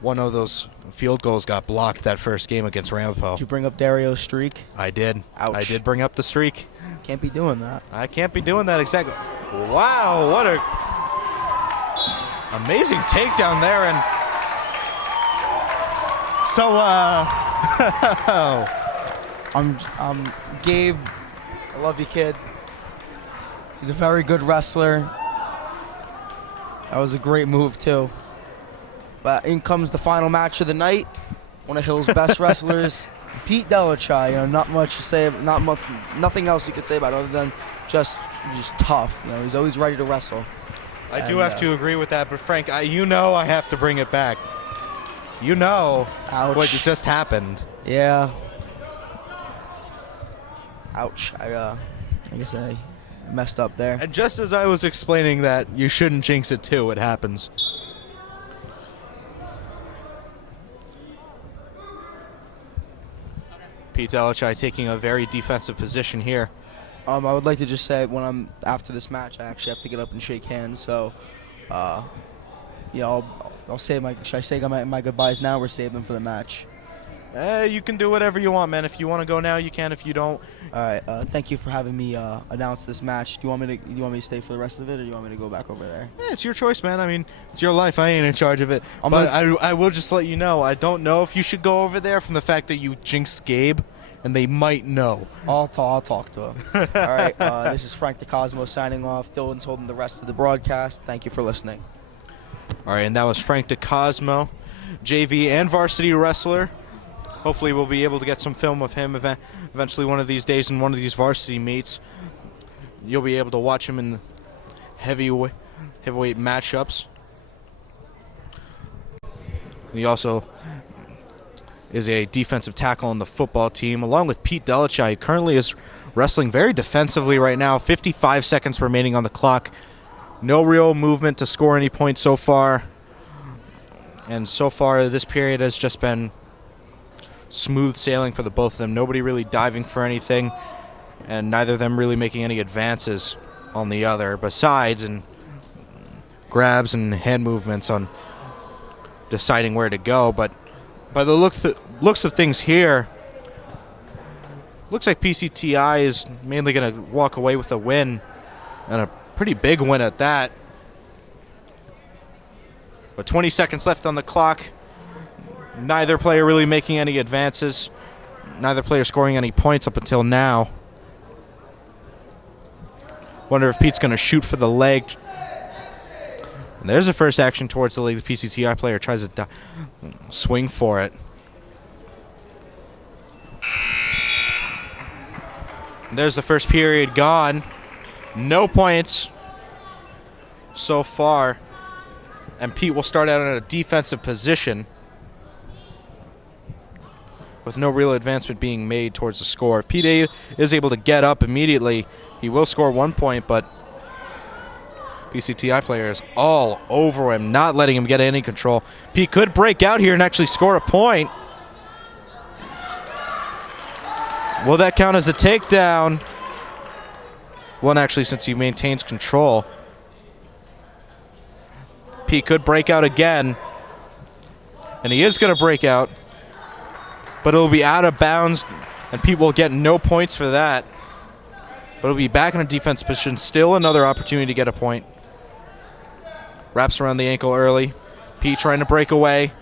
one of those field goals got blocked that first game against Ramapo. Did you bring up Dario's streak? I did. Ouch. I did bring up the streak. Can't be doing that. I can't be doing that, exactly. Wow, what a amazing takedown there. And so, Gabe, I love you, kid. He's a very good wrestler. That was a great move, too. But in comes the final match of the night. One of Hill's best wrestlers, Pete Delichai. Not much to say, nothing else you could say about it other than just tough. He's always ready to wrestle. I do have to agree with that, but Frank, I have to bring it back. Ouch. What just happened. Yeah. Ouch. I guess I messed up there. And just as I was explaining that you shouldn't jinx it too, it happens. Pete Delichai taking a very defensive position here. I would like to just say, after this match, I actually have to get up and shake hands. So, I'll say should I say my goodbyes now or save them for the match? You can do whatever you want, man. If you want to go now, you can. If you don't, all right. Thank you for having me announce this match. Do you want me to stay for the rest of it, or do you want me to go back over there? Yeah, it's your choice, man. I mean, it's your life. I ain't in charge of it. I will just let you know. I don't know if you should go over there from the fact that you jinxed Gabe, and they might know. I'll talk to him. All right. This is Frank Dicosimo signing off. Dylan's holding the rest of the broadcast. Thank you for listening. All right, and that was Frank Dicosimo, JV and varsity wrestler. Hopefully we'll be able to get some film of him eventually one of these days in one of these varsity meets. You'll be able to watch him in heavyweight matchups. He also is a defensive tackle on the football team, along with Pete Delichai, who currently is wrestling very defensively right now. 55 seconds remaining on the clock. No real movement to score any points so far. And so far, this period has just been smooth sailing for the both of them. Nobody really diving for anything, and neither of them really making any advances on the other. Besides, and grabs and hand movements on deciding where to go. But by the looks of things here, looks like PCTI is mainly going to walk away with a win, and a pretty big win at that. But 20 seconds left on the clock. Neither player really making any advances. Neither player scoring any points up until now. Wonder if Pete's going to shoot for the leg. And there's the first action towards the leg. The PCTI player tries to swing for it. And there's the first period gone. No points so far. And Pete will start out in a defensive position with no real advancement being made towards the score. If Pete is able to get up immediately, he will score 1 point, but PCTI player is all over him, not letting him get any control. Pete could break out here and actually score a point. Will that count as a takedown? Well, actually, since he maintains control. Pete could break out again, and he is going to break out, but it'll be out of bounds, and Pete will get no points for that. But he'll be back in a defense position. Still another opportunity to get a point. Wraps around the ankle early. Pete trying to break away.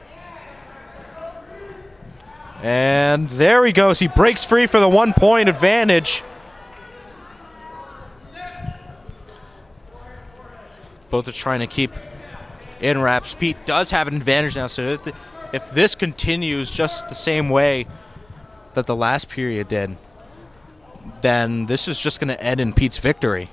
And there he goes. He breaks free for the 1 point advantage. Both are trying to keep in wraps. Pete does have an advantage now, so if this continues just the same way that the last period did, then this is just going to end in Pete's victory.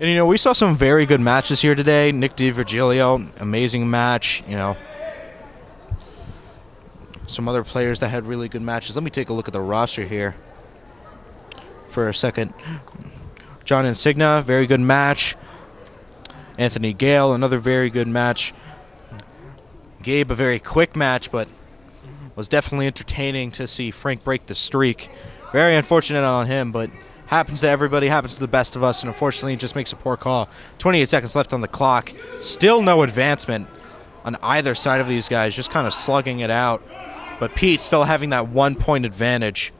And, you know, we saw some very good matches here today. Nick DiVirgilio, amazing match, you know. Some other players that had really good matches. Let me take a look at the roster here for a second. John Insignia, very good match. Anthony Gale, another very good match. Gabe, a very quick match, but was definitely entertaining to see Frank break the streak. Very unfortunate on him, but happens to everybody, happens to the best of us, and unfortunately just makes a poor call. 28 seconds left on the clock. Still no advancement on either side of these guys, just kind of slugging it out. But Pete still having that 1 point advantage.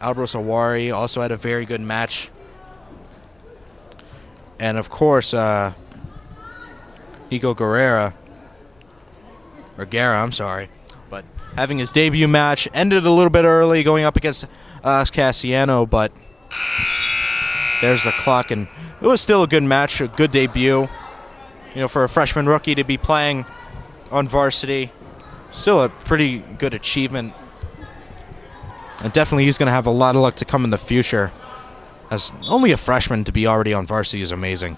Albros Owari also had a very good match. And of course, Nico Guerra, I'm sorry, but having his debut match, ended a little bit early going up against Cassiano, but there's the clock, and it was still a good match, a good debut. You know, for a freshman rookie to be playing on varsity, still a pretty good achievement. And definitely he's going to have a lot of luck to come in the future. As only a freshman to be already on varsity is amazing.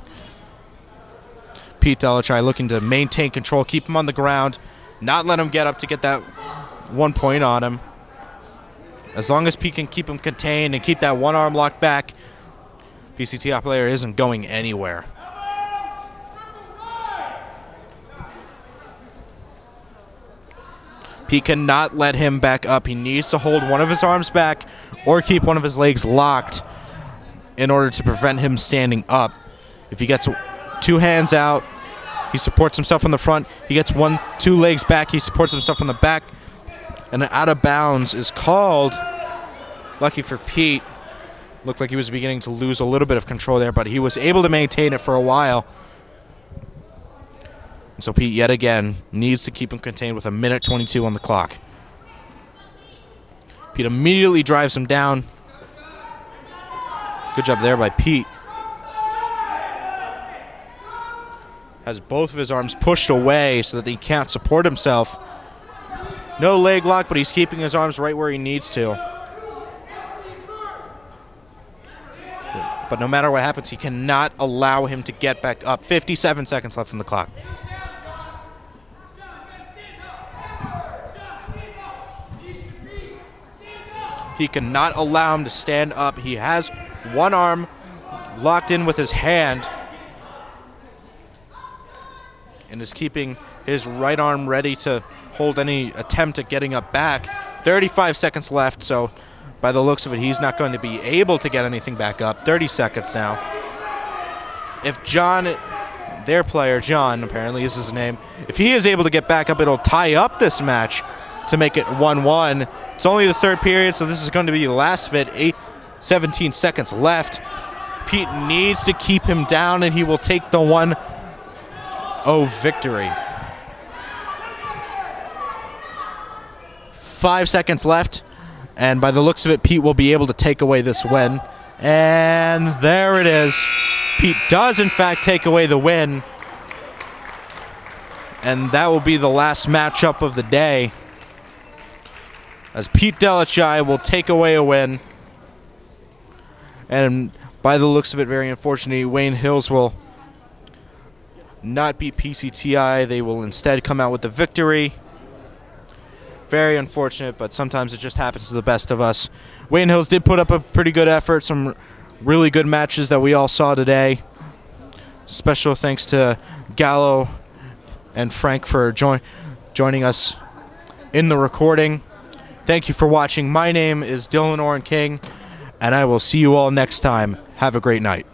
Pete Delichai looking to maintain control, keep him on the ground, not let him get up to get that 1 point on him. As long as Pete can keep him contained and keep that one arm locked back, PCTI player isn't going anywhere. Pete cannot let him back up. He needs to hold one of his arms back or keep one of his legs locked in order to prevent him standing up. If he gets two hands out, he supports himself on the front. He gets two legs back, he supports himself on the back. And an out of bounds is called. Lucky for Pete. Looked like he was beginning to lose a little bit of control there, but he was able to maintain it for a while. And so Pete, yet again, needs to keep him contained with 1:22 on the clock. Pete immediately drives him down. Good job there by Pete. Has both of his arms pushed away so that he can't support himself. No leg lock, but he's keeping his arms right where he needs to. But no matter what happens, he cannot allow him to get back up. 57 seconds left on the clock. He cannot allow him to stand up. He has one arm locked in with his hand and is keeping his right arm ready to hold any attempt at getting up back. 35 seconds left, so by the looks of it, he's not going to be able to get anything back up. 30 seconds now. If John, their player, John, apparently is his name, if he is able to get back up, it'll tie up this match to make it 1-1. It's only the third period, so this is going to be the last of it. 17 seconds left. Pete needs to keep him down, and he will take the 1-0 victory. 5 seconds left, and by the looks of it, Pete will be able to take away this win. And there it is. Pete does, in fact, take away the win. And that will be the last matchup of the day, as Pete Delachai will take away a win. And by the looks of it, very unfortunately, Wayne Hills will not beat PCTI. They will instead come out with the victory. Very unfortunate, but sometimes it just happens to the best of us. Wayne Hills did put up a pretty good effort, some really good matches that we all saw today. Special thanks to Gallo and Frank for joining us in the recording. Thank you for watching. My name is Dylan Oren King, and I will see you all next time. Have a great night.